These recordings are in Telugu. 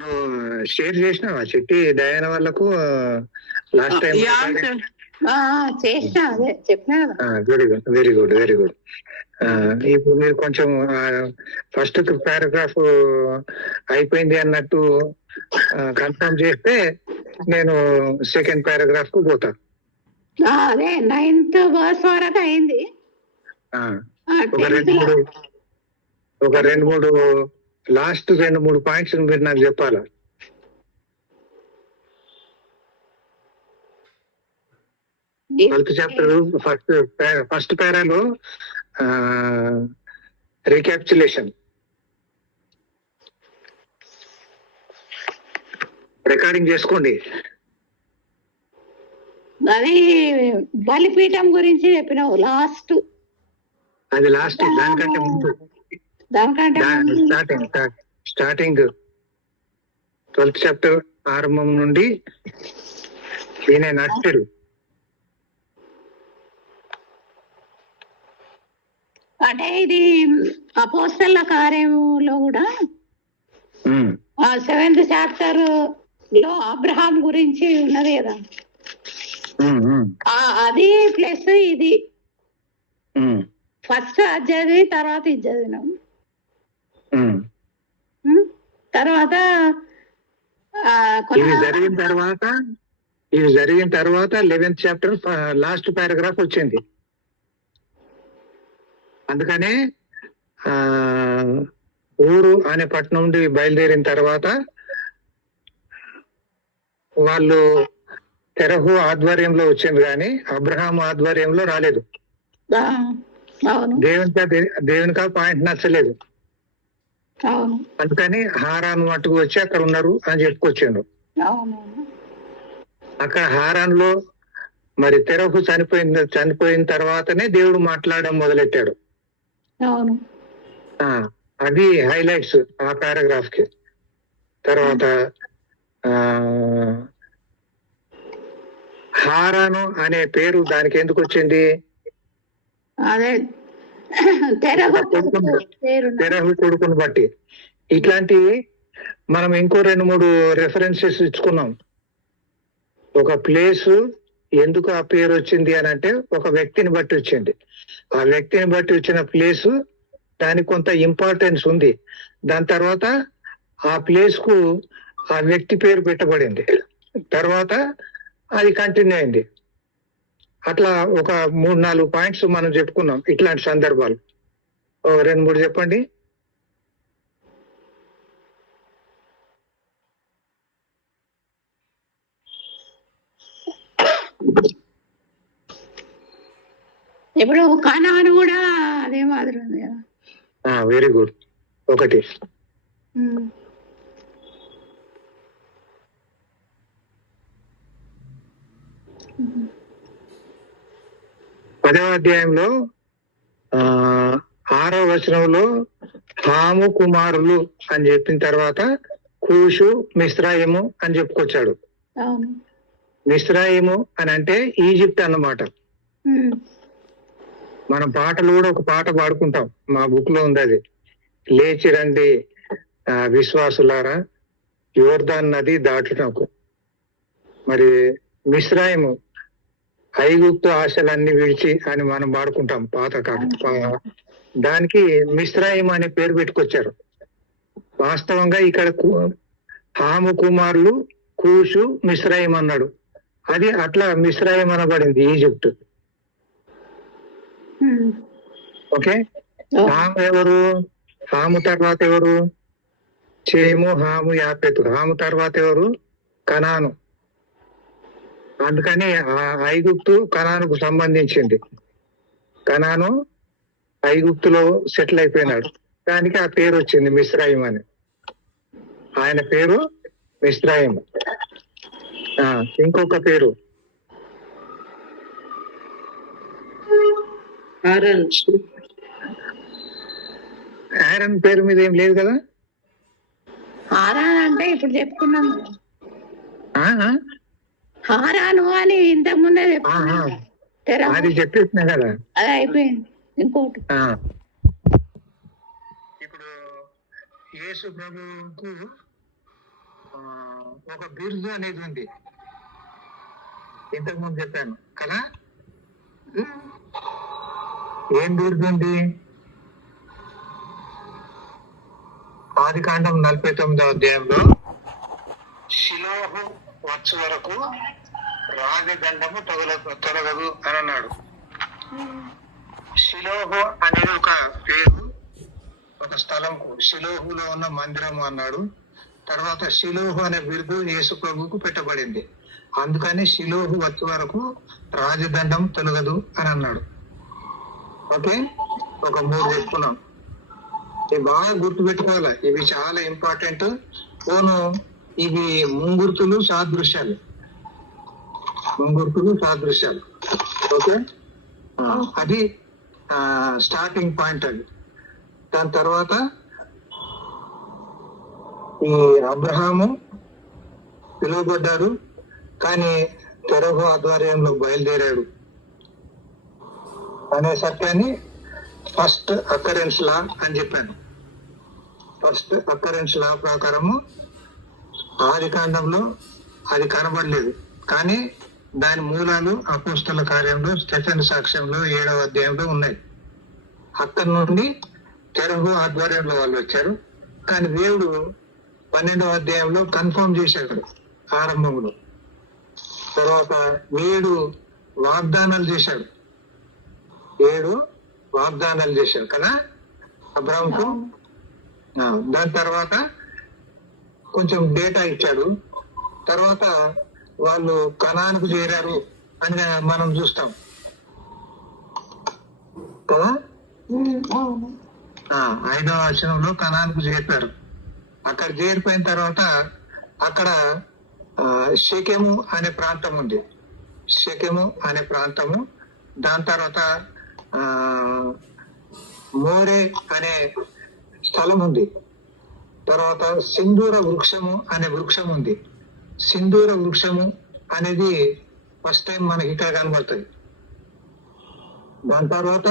నువ్వు షేర్ చేసినావా చిట్టి డయాన వాళ్ళకు లాస్ట్ టైం? చేసిన, అదే చెప్పినా. Very good, very good, very good. ఇప్పుడు మీరు కొంచెం ఫస్ట్ పారాగ్రాఫ్ అయిపోయింది అన్నట్టు కన్ఫర్మ్ చేస్తే నేను సెకండ్ పారాగ్రాఫ్ కు పోతా. అదే 9th verse వరకు అయింది. ఒక రెండు మూడు లాస్ట్ 2-3 పాయింట్స్ మీరు నాకు చెప్పాలా? చాప్టర్ ఫస్ట్ పారాలో రీక్యాప్చులేషన్ రికార్డింగ్ చేసుకోండి. అది బలిపీఠం గురించి చెప్పినావు లాస్ట్. అది లాస్ట్, దానికంటే ముందు స్టార్టింగ్ 12th చాప్టర్ ఆరంభం నుండి ఈయన నడిచాడు. అంటే ఇది అపోస్తల కార్యములో కూడా 7th చాప్టర్ లో అబ్రహాం గురించి ఉన్నది కదా, అది ప్లస్ ఇది ఫస్ట్ అది చదివి తర్వాత ఇది చదివినాం. తర్వాత ఇది జరిగిన తర్వాత 11th చాప్టర్ లాస్ట్ పారాగ్రాఫ్ వచ్చింది. అందుకనే ఊరు అనే పట్టణం నుండి బయలుదేరిన తర్వాత వాళ్ళు తెరహు ఆధ్వర్యంలో వచ్చింది, కానీ అబ్రహాం ఆధ్వర్యంలో రాలేదు. దేవునికి ఆ పాయింట్ నచ్చలేదు. అందుకని హారాన్ మట్టుకు వచ్చి అక్కడ ఉన్నారు అని చెప్పుకొచ్చాడు. అక్కడ హారాన్ లో మరి తెరహు చనిపోయిన తర్వాతనే దేవుడు మాట్లాడడం మొదలెట్టాడు. అది హైలైట్స్ ఆ పారాగ్రాఫ్ కి. తర్వాత హారాను అనే పేరు దానికి ఎందుకు వచ్చింది? తెరహు కొడుకుని బట్టి. ఇట్లాంటివి మనం ఇంకో 2-3 రెఫరెన్సెస్ ఇచ్చుకున్నాం. ఒక ప్లేస్ ఎందుకు ఆ పేరు వచ్చింది అని అంటే ఒక వ్యక్తిని బట్టి వచ్చింది. ఆ వ్యక్తిని బట్టి వచ్చిన ప్లేసు దానికి కొంత ఇంపార్టెన్స్ ఉంది. దాని తర్వాత ఆ ప్లేస్ కు ఆ వ్యక్తి పేరు పెట్టబడింది. తర్వాత అది కంటిన్యూ అయింది. అట్లా ఒక 3-4 పాయింట్స్ మనం చెప్పుకున్నాం ఇట్లాంటి సందర్భాలు. 2-3 చెప్పండి. ఇప్పుడు కానాను కూడా అదే మాదిరి ఉంది కదా. Very good. ఒకటి 10వ అధ్యాయంలో 6వ వచనంలో హాము కుమారులు అని చెప్పిన తర్వాత కూషు మిస్రాయిము అని చెప్పుకొచ్చాడు. మిస్రాయిము అని అంటే ఈజిప్ట్ అన్నమాట. మనం పాటలు కూడా ఒక పాట పాడుకుంటాం, మా బుక్ లో ఉంది అది. లేచి రండి విశ్వాసులారా యోర్దాన్ నది దాటుటకు. మరి మిస్రాయిము ఐగుప్తు ఆశలన్నీ విడిచి అని మనం పాడుకుంటాం పాత కాలం. దానికి మిస్రాయిం అనే పేరు పెట్టుకొచ్చారు. వాస్తవంగా ఇక్కడ హాము కుమారులు కూషు మిస్రాయిం అన్నాడు. అది అట్లా మిస్రాయిం అనబడింది ఈజిప్ట్. ఓకే. హాము ఎవరు? హాము తర్వాత ఎవరు? చేము, హాము, యాపెతు. హాము తర్వాత ఎవరు? కనాను. అందుకని ఐగుప్తు కనానుకు సంబంధించింది. కనాను ఐగుప్తులో సెటిల్ అయిపోయినాడు, దానికి ఆ పేరు వచ్చింది మిస్రాయిం అని. ఆయన పేరు మిస్రాయిం. ఇంకొక పేరు ఆరన్ పేరు మీద ఏం లేదు కదా. హారాన్ అంటే ఇప్పుడు చెప్పుకున్నాను, హారాను అని ఇంతకు ముందే అది చెప్పేసిన కదా, అది అయిపోయింది. ఇంకోటి ఇప్పుడు యేసు ప్రభువుకు ఆ, ఒక బిరుదు అనేది ఉంది, ఇంతకు ముందు చెప్పాను కదా. ఏం బిరుదు ఉంది? ఆదికాండం 49వ అధ్యాయంలో షిలోహు వచ్చు వరకు రాజదండము తొలగదు అని అన్నాడు. షిలోహు అనేది ఒక పేరు, ఒక స్థలంకు, షిలోహులో ఉన్న మందిరము అన్నాడు. తర్వాత షిలోహు అనే బిరుదు యేసు ప్రభువుకు పెట్టబడింది. అందుకని షిలోహు వచ్చే వరకు రాజదండం తొలగదు అని అన్నాడు. ఓకే, ఒక 3 చెప్పుకున్నాం. ఇవి బాగా గుర్తు పెట్టుకోవాలి, ఇవి చాలా ఇంపార్టెంట్. పోను ఇవి ముంగుర్తులు సాదృశ్యాలు, ముంగుర్తులు సాదృశ్యాలు. ఓకే, అది స్టార్టింగ్ పాయింట్. అది దాని తర్వాత ఈ అబ్రహాము పిలువబడ్డాడు, కానీ తెరహు ఆధ్వర్యంలో బయలుదేరాడు అనే సత్యాన్ని ఫస్ట్ అకరెన్స్ లా అని చెప్పాను. ఫస్ట్ అకరెన్స్ లా ప్రకారము ఆది కాండంలో అది కనబడలేదు, కానీ దాని మూలాలు అపోస్తల కార్యంలో, స్టెఫెన్ సాక్ష్యంలో 7వ అధ్యాయంలో ఉన్నాయి. అక్కడి నుండి తెరహు ఆధ్వర్యంలో వాళ్ళు వచ్చారు, కానీ దేవుడు 12వ అధ్యాయంలో కన్ఫర్మ్ చేశాడు ఆరంభంలో. తర్వాత 7 వాగ్దానాలు చేశాడు, 7 వాగ్దానాలు చేశాడు కదా అబ్రాహాముకు. దాని తర్వాత కొంచెం డేటా ఇచ్చాడు. తర్వాత వాళ్ళు కనానుకు చేరారు అని మనం చూస్తాం కదా. 5వ వచనంలో కనానుకు చేరారు. అక్కడ చేరిపోయిన తర్వాత అక్కడ షెకెము అనే ప్రాంతం ఉంది, షెకెము అనే ప్రాంతము. దాని తర్వాత మోరే అనే స్థలం ఉంది. తర్వాత సింధూర వృక్షము అనే వృక్షం ఉంది. సింధూర వృక్షము అనేది ఫస్ట్ టైం మనకి ఇక్కడ కనబడుతుంది. దాని తర్వాత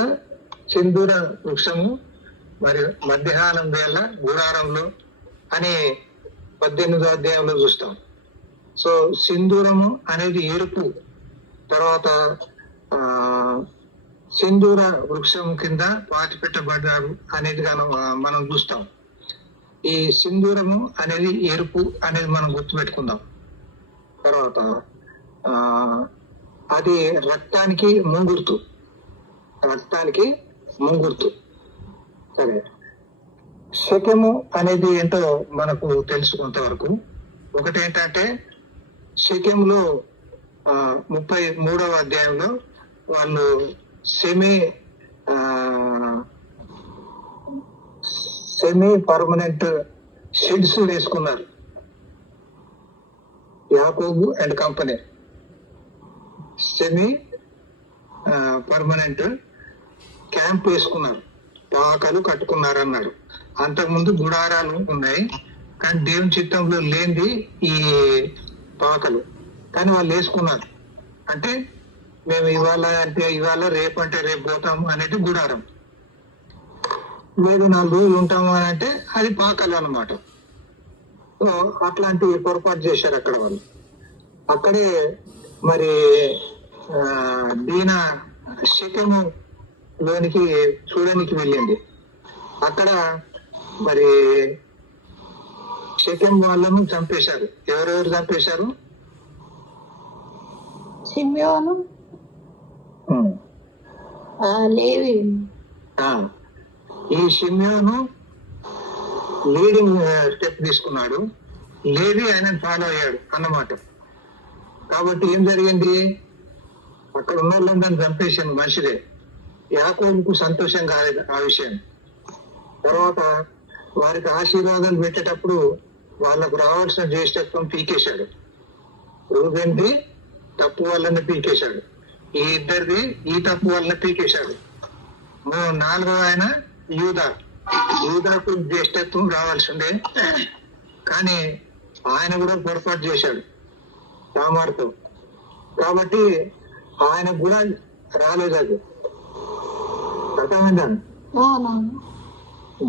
సింధూర వృక్షము మరి మధ్యాహ్నం వేళ గుడారంలో అనే 18వ అధ్యాయంలో చూస్తాం. సో సింధూరము అనేది ఎరుపు. తర్వాత సింధూర వృక్షం కింద పాతి పెట్టబడ్డారు అనేది మనం చూస్తాం. ఈ సింధూరము అనేది ఎరుపు అనేది మనం గుర్తుపెట్టుకుందాం. తర్వాత అది రక్తానికి ముంగుర్తు, రక్తానికి ముంగుర్తు. సరే, శకెము అనేది ఏంటో మనకు తెలుసుకున్నంత వరకు ఒకటి ఏంటంటే, శకెములో 33వ అధ్యాయంలో వాళ్ళు సెమీ పర్మనెంట్ షెడ్స్ వేసుకున్నారు. యాకోబు and company semi permanent camp వేసుకున్నారు, పాకలు కట్టుకున్నారు అన్నాడు. అంతకుముందు గుడారాలు ఉన్నాయి, కానీ దేవుని చిత్తంలో లేనిది ఈ పాకలు, కానీ వాళ్ళు వేసుకున్నారు. అంటే మేము ఇవాళ అంటే ఇవాళ, రేపు అంటే రేపు పోతాం అనేది గుడారం. లేదు 4 రోజులు ఉంటాము అని అంటే అది పాకలు అన్నమాట. సో అట్లాంటి పొరపాటు చేశారు అక్కడ వాళ్ళు. అక్కడే మరి దీనా శకెము లోనికి చూడడానికి వెళ్ళింది. అక్కడ మరి శకెం వాళ్ళను చంపేశారు. ఎవరెవరు చంపేశారు? సిమ్యోను, లేవి. ఈ సిమ్యోను లీడింగ్ స్టెప్ తీసుకున్నాడు, లేవి ఆయన ఫాలో అయ్యాడు అన్నమాట. కాబట్టి ఏం జరిగింది, అక్కడ ఉన్న వాళ్ళందరినీ చంపేసింది మనిషిదే. యాకోబుకు సంతోషం కాలేదు ఆ విషయం. తర్వాత వారికి ఆశీర్వాదాలు పెట్టేటప్పుడు వాళ్ళకు రావాల్సిన జ్యేష్ఠత్వం పీకేశాడు. రూబెన్ది తప్పు వల్లనే పీకేశాడు, ఈ ఇద్దరిది ఈ తప్పు వల్ల పీకేశాడు. 4వ ఆయన యూదాకు జ్యేష్ఠత్వం రావాల్సిందే, కానీ ఆయన కూడా పొరపాటు చేశాడు తామార్తో. కాబట్టి ఆయనకు కూడా రాలేదు అది. అర్థమైందా?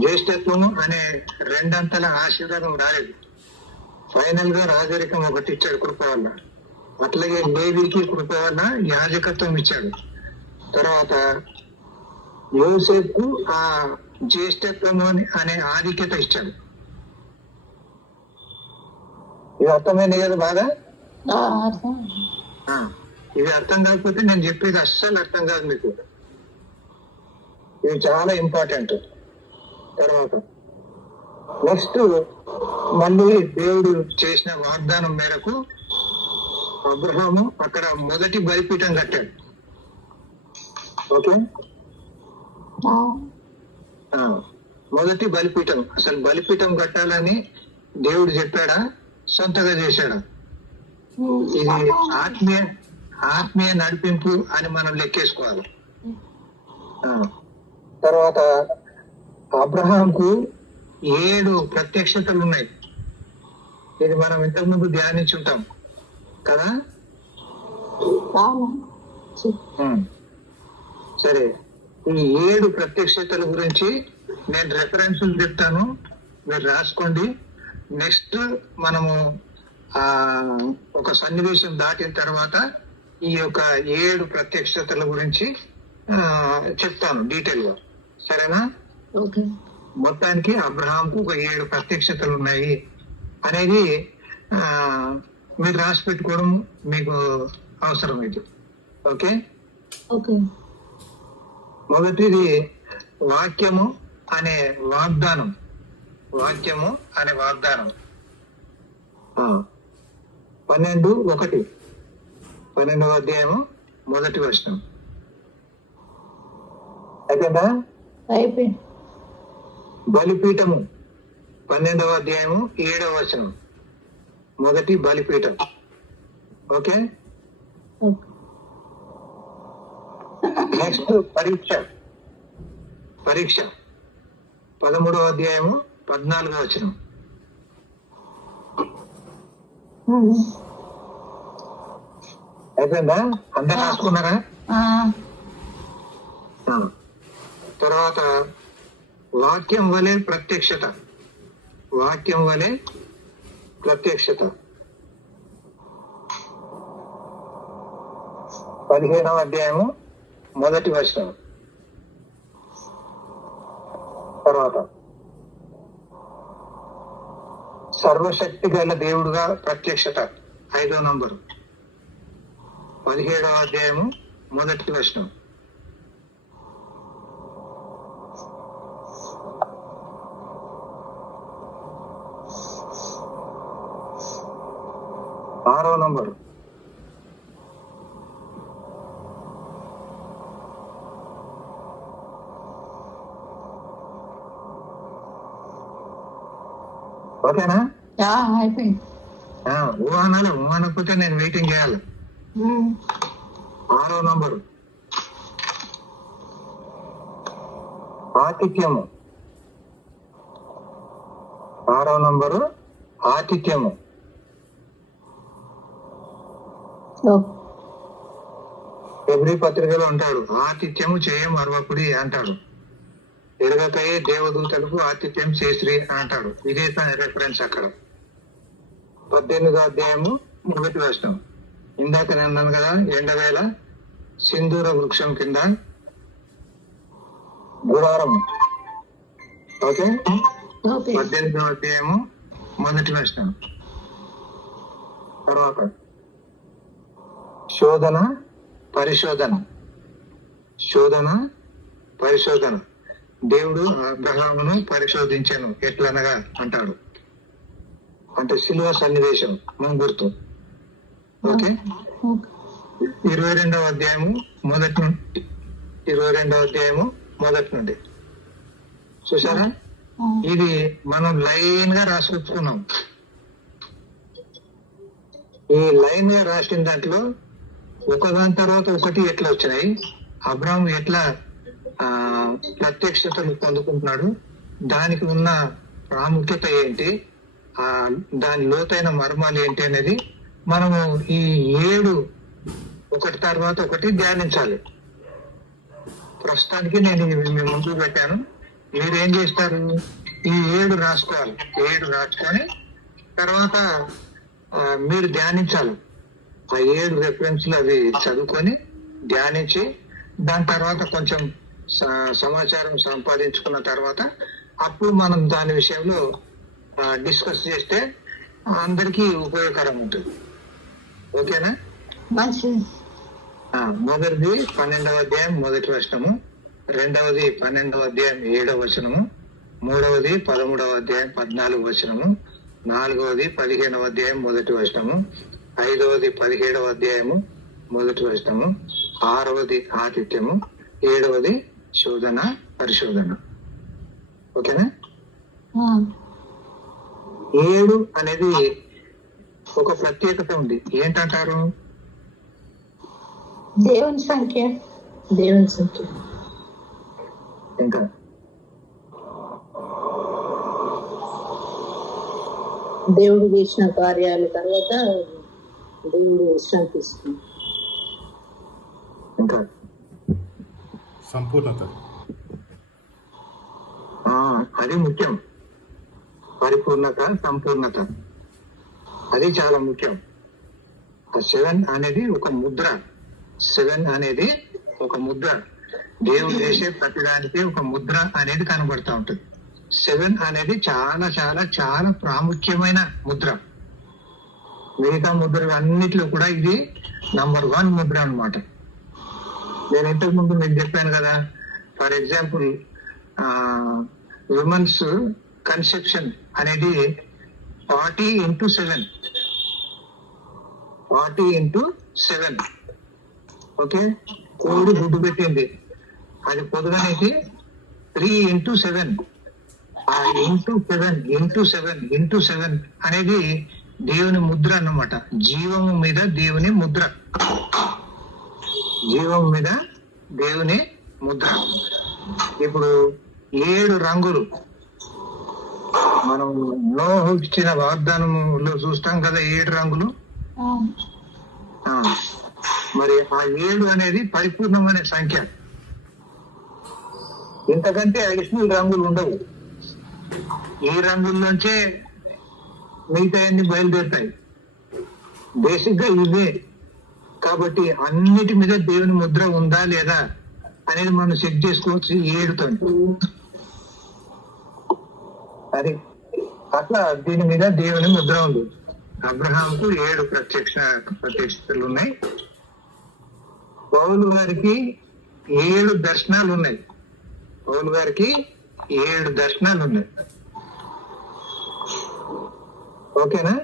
జ్యేష్ఠత్వము అనే 2 అంతల ఆశీర్వాదం రాలేదు. ఫైనల్ గా రాజరికం ఒకటి ఇచ్చాడు కృప వల్ల. అట్లాగే లేవీకి కృప వల్ల యాజకత్వం ఇచ్చాడు. తర్వాత యోసేపుకు ఆ జ్యేష్ఠత్వం అనే ఆధిక్యత ఇచ్చాడు. ఇది అర్థమైంది కదా బాగా? ఇది అర్థం కాకపోతే నేను చెప్పేది అస్సలు అర్థం కాదు మీకు. ఇది చాలా ఇంపార్టెంట్. తర్వాత నెక్స్ట్ మళ్ళీ దేవుడు చేసిన వాగ్దానం మేరకు అబ్రహాము అక్కడ మొదటి బలిపీఠం కట్టాడు. ఓకే, మొదటి బలిపీఠం. అసలు బలిపీఠం కట్టాలని దేవుడు చెప్పాడా, సొంతగా చేశాడా? ఇది ఆత్మీయ నడిపింపు అని మనం లెక్కేసుకోవాలి. తర్వాత అబ్రహాంకు 7 ప్రత్యక్షతలు ఉన్నాయి. ఇది మనం ఇంతకుముందు ధ్యానించుంటాం కదా. సరే, ఈ 7 ప్రత్యక్షతల గురించి నేను రెఫరెన్సులు చెప్తాను, మీరు రాసుకోండి. నెక్స్ట్ మనము ఒక సన్నివేశం దాటిన తర్వాత ఈ యొక్క 7 ప్రత్యక్షతల గురించి చెప్తాను డీటెయిల్ గా. సరేనా? మొత్తానికి అబ్రహాంకు ఒక 7 ప్రత్యక్షతలు ఉన్నాయి అనేది మీరు రాసి పెట్టుకోవడం మీకు అవసరమైంది. ఓకే, మొదటిది వాక్యము అనే వాగ్దానం. వాక్యము అనే వాగ్దానం 12:1 12వ అధ్యాయము మొదటి వచనం. అయిపోయిందా? బలిపీఠము 12వ అధ్యాయము 7వ వచనం. మొదటి బలిపీఠం. ఓకే, నెక్స్ట్ పరీక్ష 13వ అధ్యాయము 14వ వచనం. అయిపోయిందా? అందరు రాసుకున్నారా? తర్వాత వాక్యం వలె ప్రత్యక్షత. వాక్యం వలె ప్రత్యక్షత 15వ అధ్యాయము మొదటి వచనం. తర్వాత సర్వశక్తి గల దేవుడుగా ప్రత్యక్షత 5వ నంబరు 17వ అధ్యాయము మొదటి వచనం. ఆరో నంబరు ఓకేనా? ఊహనాలు ఊహనకపోతే నేను వెయిటింగ్ చేయాలి. 6వ నంబరు ఆతిథ్యము. 6వ నంబరు ఆతిథ్యము. ఎబ్రీ పత్రికలో ఉంటాడు, ఆతిథ్యము చేయం మరవకుడి అంటాడు. ఎరుగకయే దేవదూతలకు ఆతిథ్యం చేశ్రీ అంటాడు. ఇదే రెఫరెన్స్ అక్కడ. 18వ అధ్యాయము మొదటి వచనం. ఇందాక నేను అన్నాను కదా, ఎండవేళ సింధూర వృక్షం కింద గుడారం. ఓకే, 18వ అధ్యాయము మొదటి వచనం. తర్వాత శోధన పరిశోధన. దేవుడు అబ్రహామును పరిశోధించాను ఎట్లనగా అంటాడు. అంటే శిలువ సన్నివేశం మనం గుర్తు. ఓకే, 22వ అధ్యాయము మొదటి నుండి చూసారా? ఇది మనం లైన్ గా రాసుకున్నాం. ఈ లైన్ గా రాసిన దాంట్లో ఒకదాని తర్వాత ఒకటి ఎట్లా వచ్చినాయి, అబ్రహాం ఎట్లా ప్రత్యక్షతను పొందుకుంటున్నాడు, దానికి ఉన్న ప్రాముఖ్యత ఏంటి, దాని లోతైన మర్మాలు ఏంటి అనేది మనము ఈ 7 ఒకటి తర్వాత ఒకటి ధ్యానించాలి. ప్రస్తుతానికి నేను మీ ముందు పెట్టాను. మీరేం చేస్తారు, ఈ 7 రాసుకోవాలి. 7 రాసుకొని తర్వాత మీరు ధ్యానించాలి. ఆ 7 రెఫరెన్స్లు అవి చదువుకొని ధ్యానించి దాని తర్వాత కొంచెం సమాచారం సంపాదించుకున్న తర్వాత అప్పుడు మనం దాని విషయంలో డిస్కస్ చేస్తే అందరికీ ఉపయోగకరంగా ఉంటుంది. ఓకేనా? మంచిది. మొదటిది 12వ అధ్యాయం 1వ వచనము, రెండవది 12వ అధ్యాయం 7వ వచనము, మూడవది 13వ అధ్యాయం 14వ వచనము, నాలుగవది 15వ అధ్యాయం 1వ వచనము, ఐదవది 17వ అధ్యాయము 1వ వచనము, ఆరవది ఆతిథ్యము, 7వది శోధన పరిశోధన. ఓకేనా? 7 అనేది ఒక ప్రత్యేకత ఉంది. ఏంటంటారు? దేవుని సంఖ్య. ఇంకా దేవుడు చేసిన కార్యాల తర్వాత దేవుడు విశ్రాంతి తీసుకుంది. ఇంకా సంపూర్ణత, అది ముఖ్యం. పరిపూర్ణత, సంపూర్ణత, అది చాలా ముఖ్యం. 7 అనేది ఒక ముద్ర. 7 అనేది ఒక ముద్ర. దేవుడు చేసే ప్రతిదానికి ఒక ముద్ర అనేది కనబడతా ఉంటుంది. 7 అనేది చాలా చాలా చాలా ప్రాముఖ్యమైన ముద్ర. మిగతా ముద్రలు అన్నిట్లో కూడా ఇది నంబర్ 1 ముద్ర అన్నమాట. నేను ఇంతకు ముందు మీకు చెప్పాను కదా, ఫర్ ఎగ్జాంపుల్ విమెన్స్ కన్సెప్షన్ అనేది 40x7. 40x7. ఓకే, కోడి గుడ్డు పెట్టింది, అది పొద్దుగానేది 3x7. ఆ x7 అనేది దేవుని ముద్ర అన్నమాట. జీవము మీద దేవుని ముద్ర. జీవం మీద దేవుని ముద్ర. ఇప్పుడు 7 రంగులు మనం నోహు ఇచ్చిన వాగ్దానంలో చూస్తాం కదా, 7 రంగులు. మరి ఆ 7 అనేది పరిపూర్ణమైన సంఖ్య. ఇంతకంటే అడిషనల్ రంగులు ఉండవు. ఈ రంగుల్లోంచే మిగతా అన్ని బయలుదేరుతాయి. బేసిక్ గా ఇవే. కాబట్టి అన్నిటి మీద దేవుని ముద్ర ఉందా లేదా అనేది మనం చెక్ చేసుకోవచ్చు 7తో. అది అట్లా దీని మీద దేవుని ముద్ర ఉంది. అబ్రహాంకు 7 ప్రత్యక్షతలు ఉన్నాయి. పౌలు గారికి 7 దర్శనాలు ఉన్నాయి. 7 ఉన్నాయి. ఓకేనా?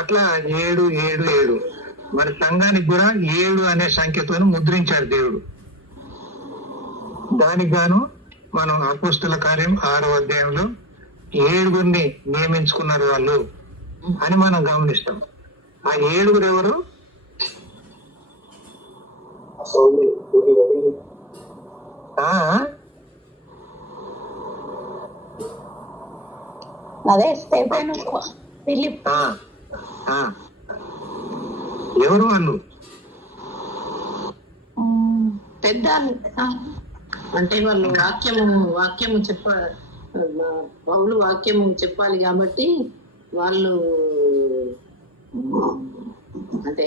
అట్లా 7. మరి సంఘానికి కూడా 7 అనే సంఖ్యతో ముద్రించాడు దేవుడు. దానికి గాను మనం అపోస్తుల కార్యం 6వ అధ్యాయంలో 7 నియమించుకున్నారు వాళ్ళు అని మనం గమనిస్తాం. ఆ 7 ఎవరు? అదే స్టెఫెను, ఫిలిప్. ఎవరు వాళ్ళు? పెద్ద అంటే వాళ్ళు వాక్యము పౌలు వాక్యము చెప్పాలి కాబట్టి వాళ్ళు అంటే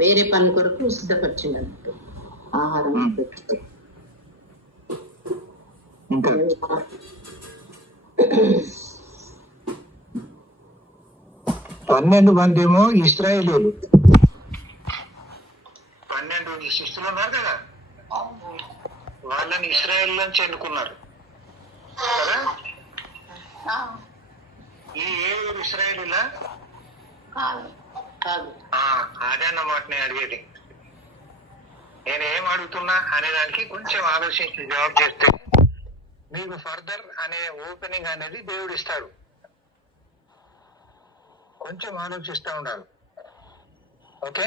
వేరే పని కొరకు సిద్ధపరిచినట్టు ఆహారం పెట్టి. ఇంకా 12 మంది ఏమో ఇశ్రాయేలీయులు. 12 శిష్యులు ఉన్నారు కదా, వాళ్ళని ఇశ్రాయేల్ నుంచి ఎన్నుకున్నారు కదా. ఈ 7 ఇశ్రాయేలీలా కాదు. అదే అన్నమాట నేను అడిగేది. నేను ఏం అడుగుతున్నా అనే దానికి కొంచెం ఆలోచించి జవాబు చేస్తే మీకు ఫర్దర్ అనే ఓపెనింగ్ అనేది దేవుడు ఇస్తాడు. కొంచెం ఆలోచిస్తూ ఉండాలి. ఓకే,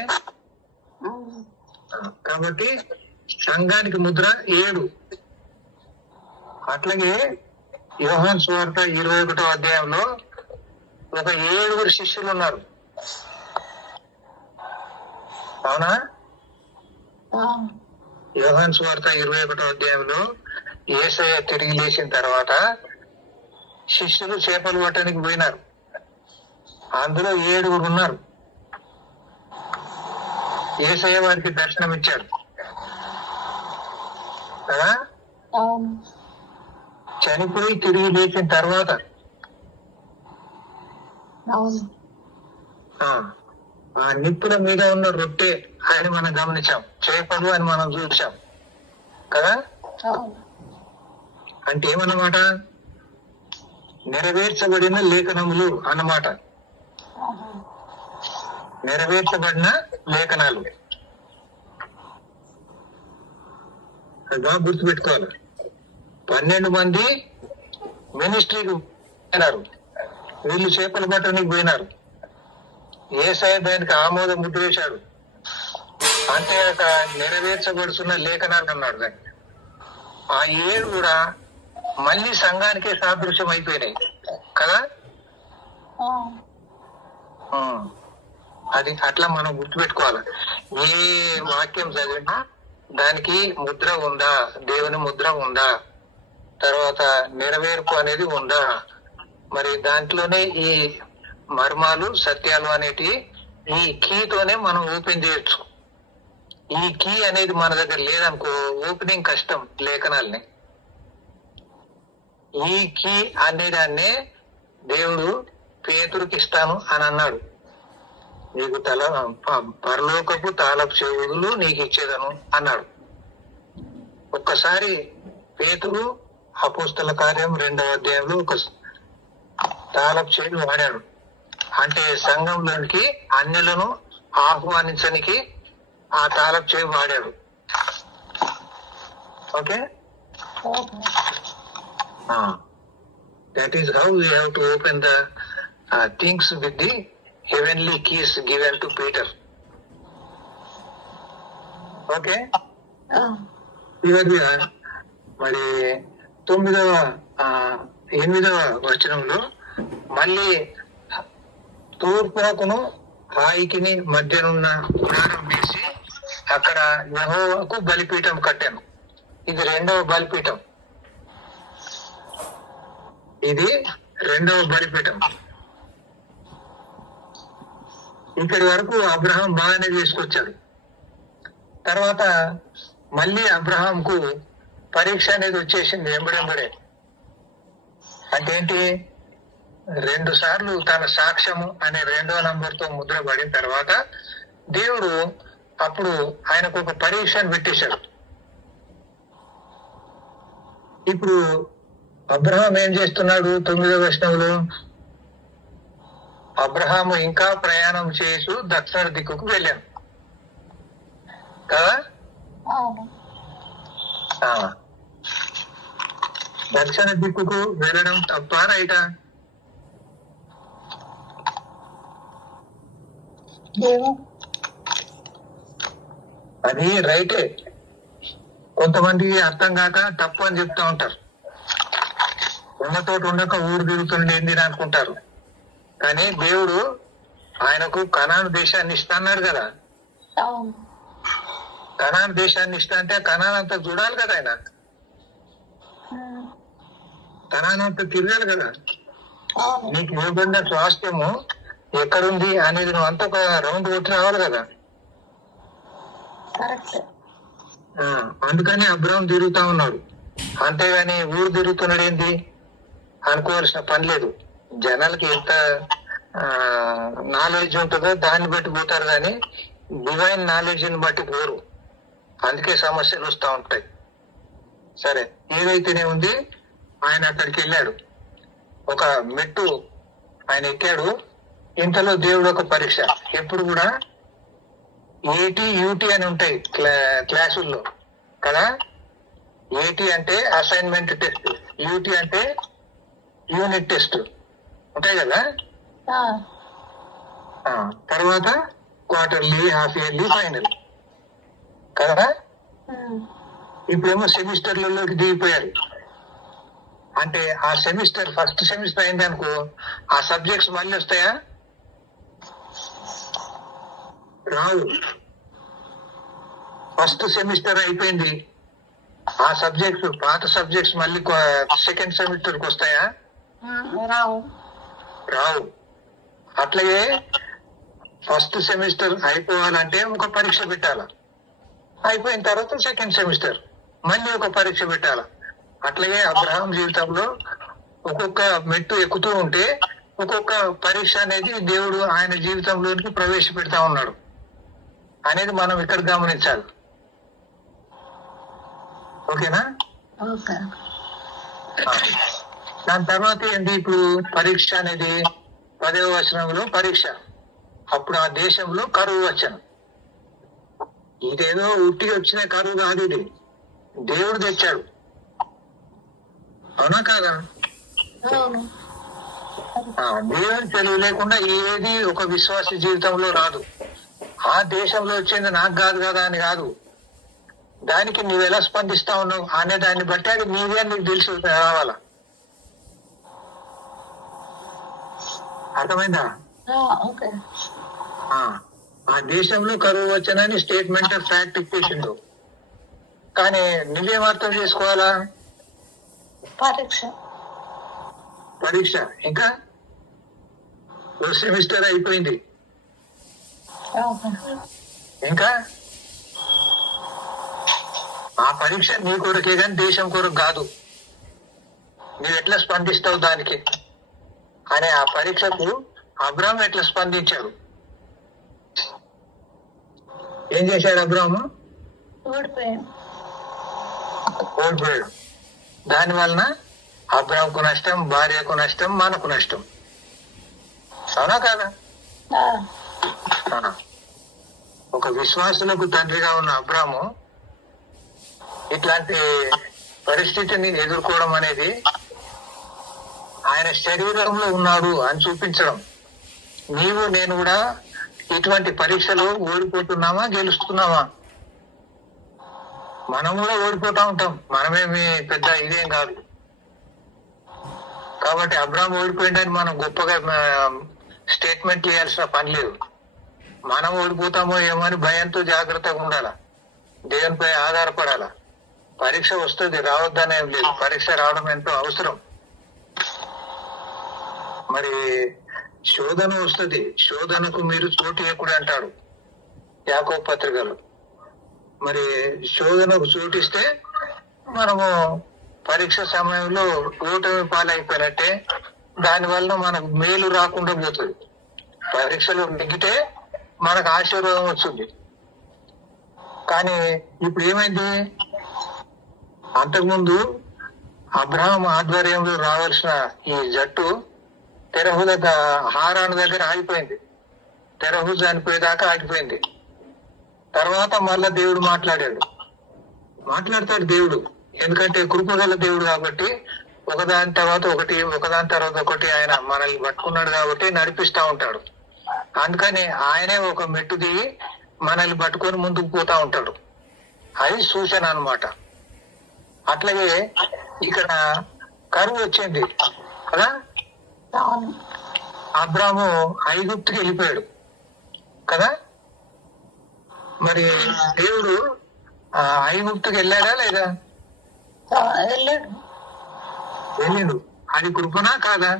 కాబట్టి సంఘానికి ముద్ర 7. అట్లాగే యోహాను సువార్త 21వ అధ్యాయంలో ఒక 7 శిష్యులు ఉన్నారు. అవునా? యోహాను సువార్త 21వ అధ్యాయంలో యేసయ్య తిరిగి లేచిన తర్వాత శిష్యులు చేపలు పట్టడానికి పోయినారు. అందులో 7 ఉన్నారు. యేసయ్య వారికి దర్శనం ఇచ్చాడు కదా. అవును. చనిపోయి తిరిగి లేచిన తర్వాత అవును. ఆ నిప్పుల మీద ఉన్న రొట్టె అని మనం గమనించాం, చేపలు అని మనం చూసాం కదా. అవును. అంటే ఏమన్నమాట? నెరవేర్చబడిన లేఖనములు అన్నమాట. నెరవేర్చబడిన లేఖనాలు బాగా గుర్తుపెట్టుకోవాలి. 12 మంది మినిస్ట్రీకి పోయినారు, వీళ్ళు చేపలు పట్టడానికి పోయినారు. యేసయ్య దానికి ఆమోద ముద్ర వేశాడు. అంటే ఒక నెరవేర్చబడుతున్న లేఖనాలు అన్నాడు దాన్ని. ఆ 7 కూడా మళ్ళీ సంఘానికే సాదృశ్యం అయిపోయినాయి కదా. అది అట్లా మనం గుర్తుపెట్టుకోవాలి. ఏ వాక్యం చదివినా దానికి ముద్ర ఉందా, దేవుని ముద్ర ఉందా, తర్వాత నెరవేర్పు అనేది ఉందా, మరి దాంట్లోనే ఈ మర్మాలు సత్యాలు అనేటి ఈ కీతోనే మనం ఓపెన్ చేయొచ్చు. ఈ కీ అనేది మన దగ్గర లేదనుకో ఓపెనింగ్ కష్టం లేఖనాల్ని. ఈ కీ అనేదాన్నే దేవుడు పేతురుకి ఇస్తాను అని అన్నాడు. నీకు పరలోకపు తాళపు చెవులు నీకు ఇచ్చేదను అన్నాడు. ఒక్కసారి పేతురు అపోస్తల కార్యం 2వ అధ్యాయంలో ఒక తాళపు చెవులు వాడాడు. అంటే సంఘంలోనికి అన్యులను ఆహ్వానించడానికి ఆ తాళపు చెవి వాడాడు. Okay, that is how we have to open the things with the heavenly keys given to Peter. Okay, ఇవన్నీ మరి 8వ వచనంలో మళ్ళీ తూర్పునకును హాయికిని మధ్యనున్న గుడారం వేసి అక్కడ యెహోవాకు బలిపీఠం కట్టాను. ఇది 2వ బలిపీఠం. ఇది 2వ బలిపీఠం. ఇక్కడి వరకు అబ్రహాం బాగానే చేసుకొచ్చాడు. తర్వాత మళ్ళీ అబ్రహాంకు పరీక్ష అనేది వచ్చేసింది ఎంబడెంబడే. అంటే ఏంటి? 2 సార్లు తన సాక్ష్యము అనే 2వ నంబర్తో ముద్ర పడిన తర్వాత దేవుడు అప్పుడు ఆయనకు ఒక పరీక్షను పెట్టేశాడు. ఇప్పుడు అబ్రహాం ఏం చేస్తున్నాడు? 9వ వచనంలో అబ్రహాము ఇంకా ప్రయాణం చేసి దక్షిణ దిక్కుకు వెళ్ళాను కదా. దక్షిణ దిక్కుకు వెళ్ళడం తప్ప రైటా? అది రైటే. కొంతమంది అర్థం కాక తప్పు అని చెప్తా ఉంటారు. ఉన్నతోటి ఉండక ఊరు తిరుగుతుండే ఏంది అనుకుంటారు. కానీ దేవుడు ఆయనకు కనాను దేశాన్ని ఇస్తాన్నాడు కదా. కనాను దేశాన్ని ఇస్తా అంటే కనాన్ అంతా చూడాలి కదా. ఆయన కనాన్ అంతా తిరగాలి కదా. నీకు ఇవ్వబడిన స్వాస్థ్యము ఎక్కడుంది అనేది నువ్వు అంతా ఒక రౌండ్ కొట్టి రావాలి కదా. అందుకని అబ్రహాం తిరుగుతా ఉన్నాడు. అంతేగాని ఊరు తిరుగుతున్నాడు ఏంది అనుకోవాల్సిన పని లేదు. జనాలకి ఎంత నాలెడ్జ్ ఉంటుందో దాన్ని బట్టి పోతారు, కానీ డివైన్ నాలెడ్జ్ ని బట్టి పోరు. అందుకే సమస్యలు వస్తూ ఉంటాయి. సరే, ఏదైతేనే ఉంది, ఆయన అక్కడికి వెళ్ళాడు. ఒక మెట్టు ఆయన ఎక్కాడు. ఇంతలో దేవుడు ఒక పరీక్ష. ఎప్పుడు కూడా ఏటీ యూటీ అని ఉంటాయి క్లాసుల్లో కదా. ఏటీ అంటే అసైన్మెంట్ టెస్ట్, యూటీ అంటే యూనిట్ టెస్ట్ ఉంటాయి కదా. తర్వాత క్వార్టర్లీ, హాఫ్ ఇయర్లీ, ఫైనల్ కదా. ఇప్పుడేమో సెమిస్టర్లలోకి దిగిపోయారు. అంటే ఆ సెమిస్టర్ ఫస్ట్ సెమిస్టర్ అయింది అనుకో, ఆ సబ్జెక్ట్స్ మళ్ళీ వస్తాయా? రావు. ఫస్ట్ సెమిస్టర్ అయిపోయింది, ఆ సబ్జెక్ట్స్, పాత సబ్జెక్ట్స్ మళ్ళీ సెకండ్ సెమిస్టర్ కి వస్తాయా? రావు. రావు. అట్లాగే ఫస్ట్ సెమిస్టర్ అయిపోవాలంటే ఒక పరీక్ష పెట్టాల, అయిపోయిన తర్వాత సెకండ్ సెమిస్టర్ మళ్ళీ ఒక పరీక్ష పెట్టాల. అట్లాగే అబ్రహాం జీవితంలో ఒక్కొక్క మెట్టు ఎక్కుతూ ఉంటే ఒక్కొక్క పరీక్ష అనేది దేవుడు ఆయన జీవితంలోనికి ప్రవేశపెడతా ఉన్నాడు అనేది మనం ఇక్కడ గమనించాలి. ఓకేనా? ఓకే. దాని తర్వాత ఏంటి, ఇప్పుడు పరీక్ష అనేది 10వ వచనంలో పరీక్ష. అప్పుడు ఆ దేశంలో కరువు వచ్చాను. ఇదేదో ఉట్టిగా వచ్చిన కరువు కాదు, ఇది దేవుడు తెచ్చాడు. అవునా కాదా? అవును. దేవుని తెలివి లేకుండా ఏది ఒక విశ్వాస జీవితంలో రాదు. ఆ దేశంలో వచ్చింది నాకు కాదు కదా అని కాదు, దానికి నువ్వు ఎలా స్పందిస్తా ఉన్నావు అనే దాన్ని బట్టి అది నీవే నీకు తెలిసి రావాలా. అర్థమైందా? ఓకే. ఆ దేశంలో కరువు వచ్చానని స్టేట్మెంట్ ఆఫ్ ఫ్యాక్ట్ ఇచ్చేసిండు, కానీ నువ్వేం అర్థం చేసుకోవాలా? పరీక్ష ఇంకా సెమిస్టర్ అయిపోయింది, ఇంకా ఆ పరీక్ష నీ కొరకే కానీ దేశం కొరకు కాదు. నువ్వు ఎట్లా స్పందిస్తావు దానికి అనే ఆ పరీక్షకు అబ్రాహాము ఎట్లా స్పందించాడు? ఏం చేశాడు అబ్రాహాము? ఓడిపోయాడు. దాని వలన అబ్రాహాముకు నష్టం, భార్యకు నష్టం, మనకు నష్టం. అవునా కాదా? ఒక విశ్వాసులకు తండ్రిగా ఉన్న అబ్రాహాము ఇట్లాంటి పరిస్థితిని ఎదుర్కోవడం అనేది ఆయన శరీరంలో ఉన్నాడు అని చూపించడం. నీవు నేను కూడా ఇటువంటి పరీక్షలు ఓడిపోతున్నామా గెలుస్తున్నామా? మనం కూడా ఓడిపోతా ఉంటాం, మనమేమి పెద్ద ఇదేం కాదు. కాబట్టి అబ్రాహాము ఓడిపోయిందని మనం గొప్పగా స్టేట్మెంట్ చేయాల్సిన పని లేదు. మనం ఓడిపోతామో ఏమో అని భయంతో జాగ్రత్తగా ఉండాలా, దేవునిపై ఆధారపడాలా. పరీక్ష వస్తుంది, రావద్దనేం లేదు, పరీక్ష రావడం ఎంతో అవసరం. మరి శోధన వస్తుంది, శోధనకు మీరు చోటు ఇవ్వకూడదు అంటాడు యాకోబు పత్రికలో. మరి శోధనకు చోటిస్తే మనము పరీక్ష సమయంలో ఓటమి పాలైపోయినట్టే, దానివల్ల మనకు మేలు రాకుండా పోతుంది. పరీక్షలు నెగ్గితే మనకు ఆశీర్వాదం వస్తుంది. కానీ ఇప్పుడు ఏమైంది, అంతకుముందు అబ్రహాం ఆధ్వర్యంలో రావాల్సిన ఈ జట్టు తెరహు దగ్గర, హారాను దగ్గర ఆగిపోయింది. తెరహు చనిపోయేదాకా ఆగిపోయింది. తర్వాత మళ్ళా దేవుడు మాట్లాడతాడు దేవుడు, ఎందుకంటే కృపగల దేవుడు కాబట్టి ఒకదాని తర్వాత ఒకటి ఆయన మనల్ని పట్టుకున్నాడు కాబట్టి నడిపిస్తా ఉంటాడు. అందుకని ఆయనే ఒక మెట్టు దిగి మనల్ని పట్టుకొని ముందుకు పోతా ఉంటాడు. అది సూచన అన్నమాట. అట్లాగే ఇక్కడ కరువు వచ్చింది కదా, అబ్రాము ఐగుప్తుకి వెళ్ళిపోయాడు కదా. మరి దేవుడు ఐగుప్తుకి వెళ్ళాడా లేదా? వెళ్ళిండు. అది కృపనా కాదా?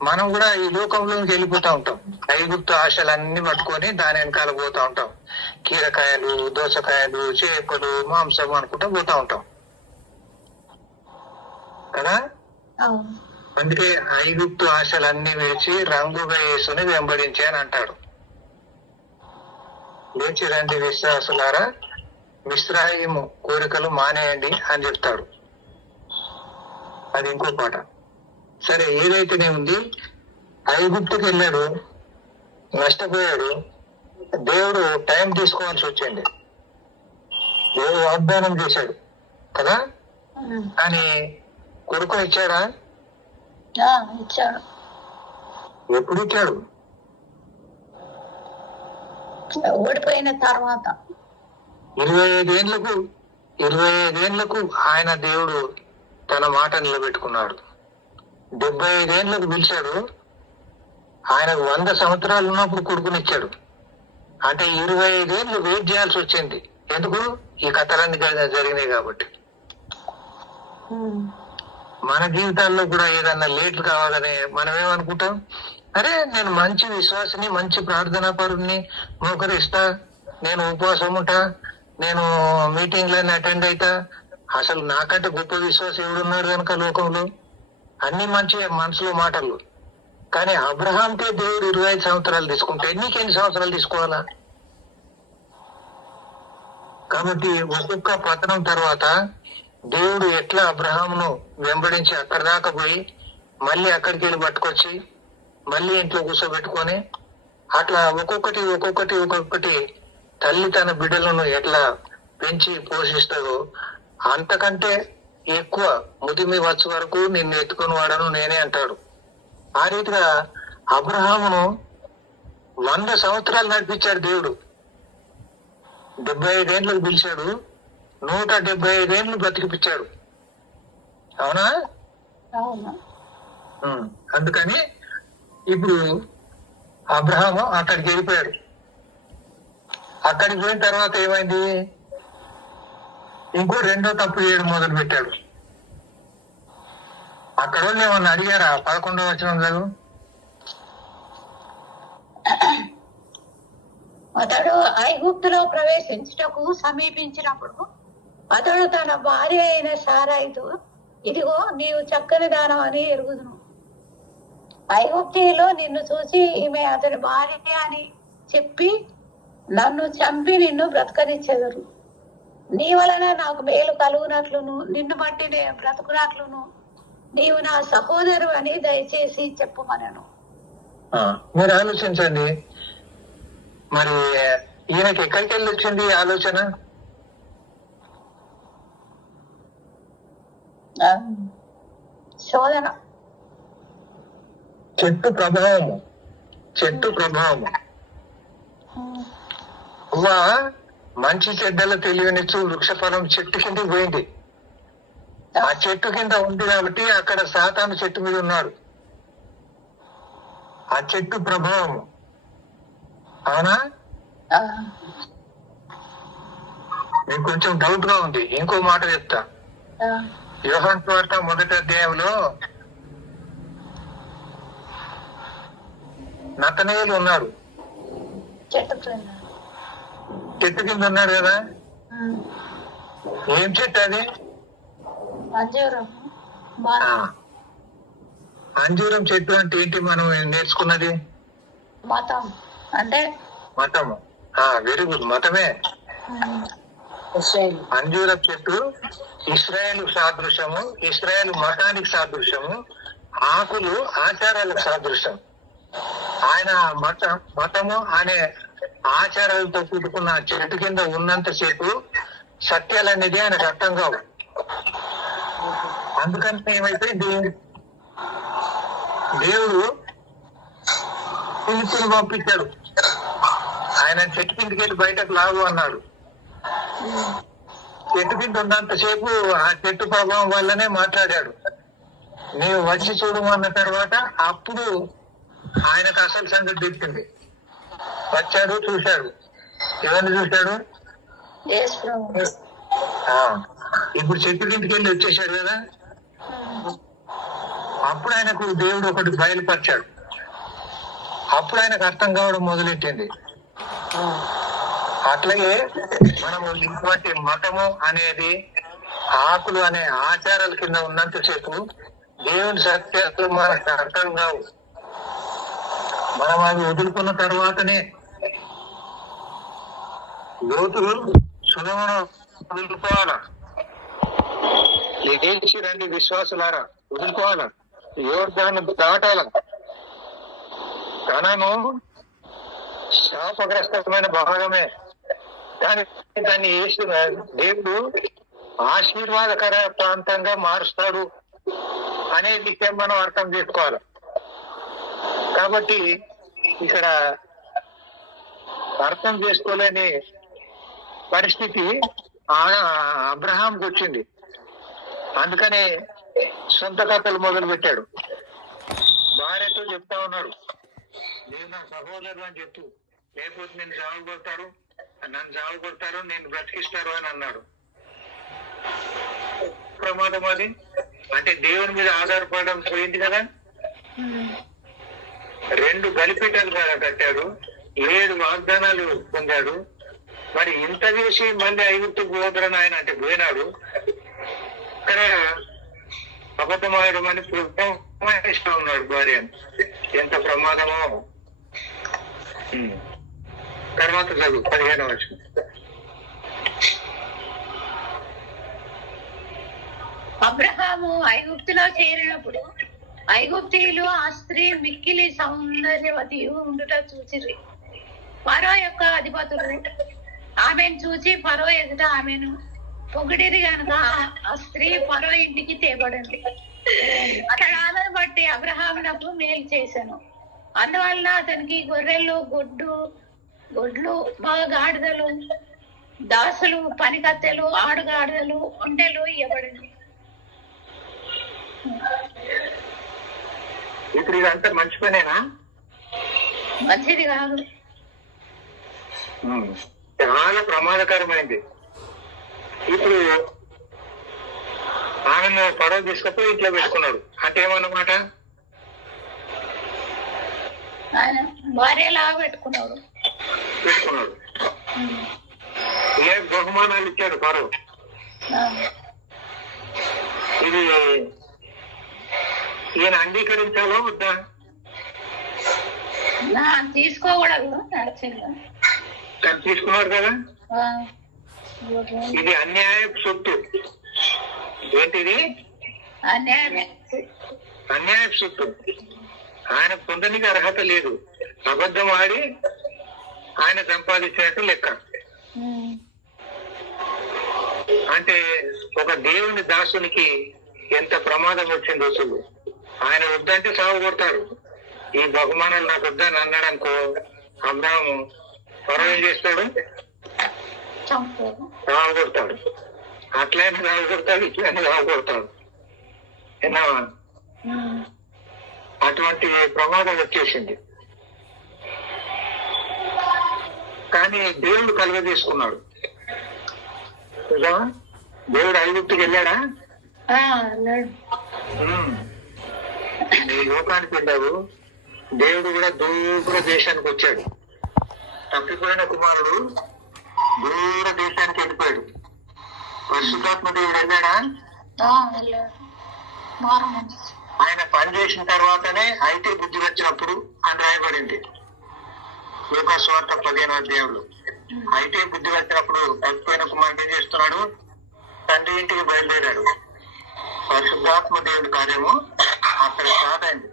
మనం కూడా ఈ లోకంలోకి వెళ్ళిపోతా ఉంటాం, ఐగుప్తు ఆశలన్నీ పట్టుకొని దాని వెనకాల పోతా ఉంటాం. కీరకాయలు, దోసకాయలు, చేపలు, మాంసం అనుకుంటా పోతా ఉంటాం కదా. అందుకే ఐగుప్తు ఆశలన్నీ వేచి రంగుగా యేసుని వెంబడించి అని అంటాడు. లేచి రండి విశ్వాసులారా, మిశ్రాయిము కోరికలు మానేయండి అని చెప్తాడు. అది ఇంకో పాట. సరే, ఏదైతేనే ఉంది, ఐగుప్తుకి వెళ్ళాడు, నష్టపోయాడు. దేవుడు టైం తీసుకోవాల్సి వచ్చింది. దేవుడు వాగ్దానం చేశాడు కదా, కానీ కొడుకు ఇచ్చాడా? ఇచ్చాడు. ఎప్పుడు ఇచ్చాడు? ఓడిపోయిన తర్వాత 25 ఏళ్లకు ఆయన దేవుడు తన మాట నిలబెట్టుకున్నాడు. 75 ఏళ్లకు పిలిచాడు. ఆయనకు 100 సంవత్సరాలు ఉన్నప్పుడు కొడుకునిచ్చాడు. అంటే 25 ఏళ్ళు వెయిట్ చేయాల్సి వచ్చింది ఎందుకు? ఈ కథలన్నీ జరిగినాయి కాబట్టి. మన జీవితాల్లో కూడా ఏదన్నా లేట్ కావాలని మనం ఏమనుకుంటాం, అరే నేను మంచి విశ్వాసిని, మంచి ప్రార్థనా పరుని, మోకరిస్తా, నేను ఉపవాసం ఉంటా, నేను మీటింగ్లన్నీ అటెండ్ అవుతా, అసలు నాకంటే గొప్ప విశ్వాసం ఎవడున్నాడు కనుక లోకంలో, అన్ని మంచి మనసులో మాటలు. కానీ అబ్రహాంకే దేవుడు 25 సంవత్సరాలు తీసుకుంటే నీకెన్ని సంవత్సరాలు తీసుకోవాలా? కాబట్టి ఒక్కొక్క పతనం తర్వాత దేవుడు ఎట్లా అబ్రహామును వెంబడించి అక్కడి దాకా పోయి మళ్ళీ అక్కడికి వెళ్ళి పట్టుకొచ్చి మళ్ళీ ఇంట్లో కూర్చోబెట్టుకొని అట్లా ఒక్కొక్కటి తల్లి తన బిడ్డలను ఎట్లా పెంచి పోషిస్తుందో అంతకంటే ఎక్కువ ముదిమి వచ్చే వరకు నిన్ను ఎత్తుకొని వాడను నేనే అంటాడు. ఆ రీతిగా అబ్రహామును 100 సంవత్సరాలు నడిపించాడు దేవుడు. 75 ఏళ్ళకు పిలిచాడు, 175 ఏళ్ళు బ్రతికిపించాడు. అవునా? అందుకని ఇప్పుడు అబ్రహాము అక్కడికి వెళ్ళిపోయాడు. అక్కడికి పోయిన తర్వాత ఏమైంది? ఇంకో రెండో తప్పు చేయడం మొదలు పెట్టాడు. అక్కడ వాళ్ళు ఏమన్నా అడిగారా? 11వ వచనం చదువు. అతడు ఐగుప్తులో ప్రవేశించుటకు సమీపించినప్పుడు అతడు తన భార్య అయిన సారాయితో, ఇదిగో నీవు చక్కని దానం అని ఎరుగుదును. ఐగుప్తిలో నిన్ను చూసి ఈమె అతడి భార్య అని చెప్పి నన్ను చంపి నిన్ను బ్రతకనిచ్చెదరు. నీ వలన నాకు మేలు కలుగునట్లును నిన్ను బట్టి నేను బ్రతుకునట్లును నీవు నా సహోదరు అని దయచేసి చెప్పుమనను. మీరు ఆలోచించండి, మరి ఈయనకి ఎక్కడికి వెళ్ళి వచ్చింది ఆలోచన? శోధన, చెట్టు ప్రభావము. మంచి చెడ్డల తెలియనిచ్చు వృక్షఫలం చెట్టు కిందకి పోయింది. ఆ చెట్టు కింద ఉంది కాబట్టి అక్కడ సాతాను చెట్టు మీద ఉన్నాడు. ఆ చెట్టు ప్రభావము. అవునా? మీకు కొంచెం డౌట్ గా ఉంది, ఇంకో మాట చెప్తా. యోహాను సువార్త 1వ అధ్యాయంలో నతనయేలు ఉన్నాడు, చెట్టు కింద ఉన్నాడు కదా. ఏం చెట్టు అది? అంజూరం చెట్టు అంటే ఏంటి? మనం నేర్చుకున్నది మతము. వెరీ గుడ్, మతమే. అంజూరం చెట్టు ఇశ్రాయేలు సాదృశ్యము, ఇశ్రాయేలు మతానికి సాదృశ్యము, ఆకులు ఆచారాలకు సాదృశ్యం. ఆయన మతము అనే ఆచారాలతో కూడుకున్న చెట్టు కింద ఉన్నంతసేపు సత్యాలనేది ఆయనకు అర్థం కావు. అందుకని ఏమైతే దేవుడు ఫిలిప్పును పంపించాడు. ఆయన చెట్టు కిందకి వెళ్ళి బయటకు లాగు అన్నాడు. చెట్టు కింద ఉన్నంతసేపు ఆ చెట్టు ప్రభావం వల్లనే మాట్లాడాడు. నీవు వచ్చి చూడమన్న తర్వాత అప్పుడు ఆయనకు అసలు సంగతి తెలిసింది. వచ్చాడు, చూశాడు. ఎవరిని చూశాడు? ఇప్పుడు చెట్టు కిందకి వెళ్ళి వచ్చేసాడు కదా. అప్పుడు ఆయనకు దేవుడు ఒకటి బయలుపరిచాడు. అప్పుడు ఆయనకు అర్థం కావడం మొదలెట్టింది. అట్లాగే మనము ఇటువంటి మతము అనేది ఆకులు అనే ఆచారాల కింద ఉన్నంతసేపు దేవుని సత్యాలు మనకు అర్థం కావు. మనం అవి వదులుకున్న తర్వాతనే లోతులు సులభను వదులుకోవాలా. లేచి రండి విశ్వాసులారా, వదులుకోవాలా. యోర్దాను దాటాల. కణను శాపగ్రస్తమైన భాగమే, కానీ దాన్ని దేవుడు ఆశీర్వాదకర ప్రాంతంగా మారుస్తాడు అనే విషయం మనం అర్థం చేసుకోవాలి. కాబట్టి ఇక్కడ అర్థం చేసుకోలేని పరిస్థితి అబ్రహాంకి వచ్చింది. అందుకనే సొంత కథలు మొదలు పెట్టాడు. భార్యతో చెప్తా ఉన్నాడు, నేను నా సహోదరుడు అని చెప్పు, లేకపోతే నేను చావగొడతాడు నన్ను చావగొడతారు, నేను బ్రతికిస్తారు అని అన్నాడు. ప్రమాదం అది. అంటే దేవుని మీద ఆధారపడడం పోయింది కదా. 2 బలిపీఠాలు కట్టాడు, 7 వాగ్దానాలు పొందాడు. మరి ఇంత చేసి మళ్ళీ ఐగుప్తుకు పోదరని ఆయన అంటే పోయినాడు. కానీ అబద్ధమాయడం అని ఉన్నాడు భార్య. ఎంత ప్రమాదమో. తర్వాత చదువు 15వ వచనం. అబ్రహాము ఐగుప్తులో చేరినప్పుడు ఐగుప్తీయులు ఆ స్త్రీ మిక్కిలి సౌందర్యవతి ఉండుట చూసిరి. ఫరో యొక్క అధిపతులు ఆమెను చూసి ఫరో ఎదుట ఆమెను పొగిడిరి గనుక ఆ స్త్రీ ఫరో ఇంటికి తేబడింది. అతడు ఆమెను బట్టి అబ్రహామునకు మేలు చేశాను. అందువల్ల అతనికి గొర్రెలు, గొడ్లు, గాడిదలు, దాసులు, పనికత్తెలు, ఆడుగాడిదలు, ఒంటెలు ఇవ్వబడింది. ఇప్పుడు ఇదంతా మంచి పనేనా? మంచిది కాదు, చాలా ప్రమాదకరమైంది. ఇప్పుడు ఆమెను పడవ తీసుకపోయి ఇంట్లో పెట్టుకున్నాడు. అంటే ఏమన్నమాట? ఆయన భార్యలాగా పెట్టుకున్నాడు. ఏ బహుమానాలు ఇచ్చాడు పరో. ఇది ఈయన అంగీకరించాలో వద్దా? తీసుకోకూడదు. తీసుకున్నాడు కదా. ఇది అన్యాయపు సొత్తు. ఏంటిది? అన్యాయపు సొత్తు. ఆయన పొందనికి అర్హత లేదు. అబద్ధం ఆడి ఆయన సంపాదించినట్టు లెక్క. అంటే ఒక దేవుని దాసునికి ఎంత ప్రమాదం వచ్చింది అసలు. ఆయన వద్దంటే సాగు కొడతాడు. ఈ బహుమానాలు నాకు వద్దని అన్నాడు అనుకో, అబ్రాహాము ఫరో ఏం చేస్తాడు? సాగు కొడతాడు. అట్లయినా సాగు కొడతాడు, ఇట్లయినా సాగు కొడతాడు. విన్నావా? అటువంటి ప్రమాదం వచ్చేసింది. కానీ దేవుడు కలుగజేసుకున్నాడు. దేవుడు ఐగుప్తుకి వెళ్ళాడా? నీ లోకానికి వెళ్ళాడు. దేవుడు కూడా దూర దేశానికి వచ్చాడు. తప్పిపోయిన కుమారుడు దూర దేశానికి వెళ్ళిపోయాడు. పరిశుద్ధాత్మ దేవుడు వెళ్ళాడా? ఆయన పని చేసిన తర్వాతనే అయితే బుద్ధి వచ్చినప్పుడు అని రాయబడింది లూకా సువార్త 15వ అధ్యాయంలో. అయితే బుద్ధి వచ్చినప్పుడు తప్పిపోయిన కుమారుడు ఏం చేస్తున్నాడు? తండ్రి ఇంటికి బయలుదేరాడు. పరిశుద్ధాత్మ దేవుడి కార్యము అక్కడ స్టార్ట్ అయింది.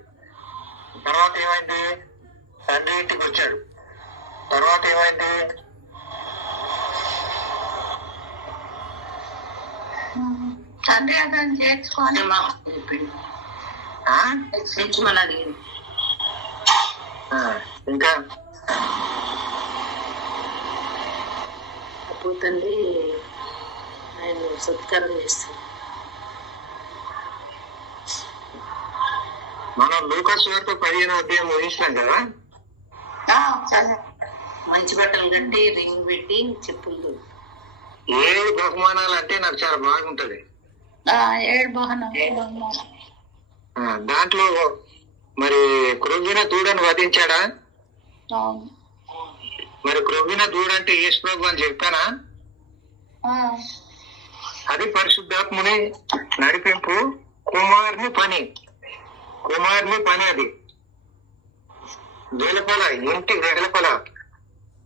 తర్వాత ఏమైంది? తండ్రి ఇంటికి వచ్చాడు. తర్వాత ఏమైంది? తండ్రి అతను చేర్చుకొని ఇంకా అప్పుడు తండ్రి ఆయన సత్కారం చేస్తాడు. మనం లూకా సువార్త 15వ అధ్యాయం ఊహించినాం కదా. మంచి బట్టలు కట్టి రింగ్ పెట్టి చెప్పులు 7 బహుమానాలు అంటే నాకు చాలా బాగుంటది. 7 బహుమానాలు. దాంట్లో మరి క్రొవ్విన దూడను వధించాడా? మరి క్రొవ్విన దూడ అంటే యేసు ప్రభు అని చెప్పానా? అది పరిశుద్ధాత్ముని నడిపింపు. కుమారుని పని అది. వెలుపల, ఇంటి వెలుపల,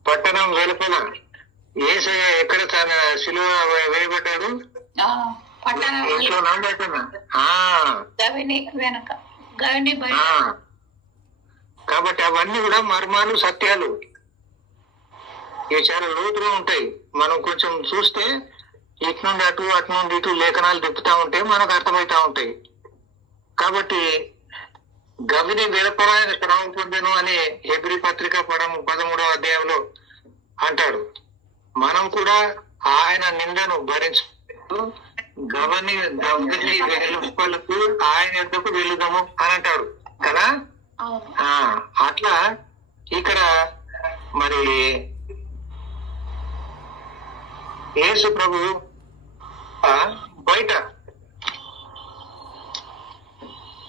పట్టణం వెలుపల యేసయ్య ఎక్కడ సిలువ వేయబడ్డాడు? ఇంట్లో నాంబడుతున్నా. కాబట్టి అవన్నీ కూడా మర్మాలు, సత్యాలు. ఇవి చాలా లోతుగా ఉంటాయి. మనం కొంచెం చూస్తే ఇటు నుండి అటు, అటు నుండి ఇటు లేఖనాలు తిప్పుతా ఉంటే మనకు అర్థమవుతా ఉంటాయి. కాబట్టి గవిని వెలుపల శ్రమ పొందెను అని హెబ్రీ పత్రిక 13వ అధ్యాయంలో అంటాడు. మనం కూడా ఆయన నిందను భరించు గవిని వెలుపలకు ఆయన యొద్దకు వెళుదాము అని అంటాడు కదా. అట్లా ఇక్కడ మరి యేసు ప్రభు బయట.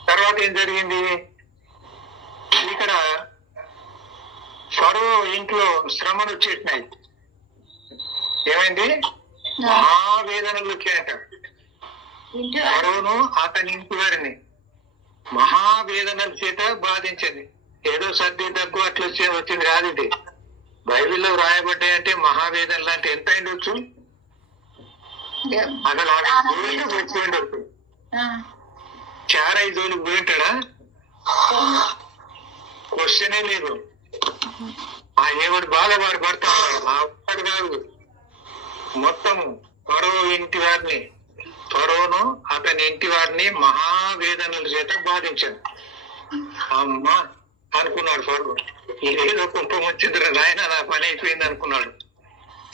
తర్వాత ఏం జరిగింది? ఇక్కడ ఫరో ఇంట్లో శ్రమలు వచ్చేసినాయి. ఏమైంది? మహావేదనలు వచ్చాయట. ఫరోను అతని ఇంటి వారిని మహావేదనల చేత బాధించింది. ఏదో సర్ది దగ్గు అట్లా వచ్చింది కాదు. ఇది బైబిల్లో రాయబడ్డాయంటే మహావేదనలు అంటే ఎంత అయిండొచ్చు? అసలు పోయిండొచ్చు. చారాయి జోలికి పోయింటాడా? క్వశ్చనే లేదు. ఆ ఎవడు బాధ వాడు పడతా ఉన్నాడు. ఆ ఒక్కడు కాదు, మొత్తం ఫరో ఇంటి వారిని, ఫరోను అతని ఇంటి వారిని మహావేదనల చేత బాధించాడు. అమ్మా అనుకున్నాడు ఫరో, ఏదో కుంపం వచ్చిందిరా నాయన, నా పని అయిపోయింది అనుకున్నాడు.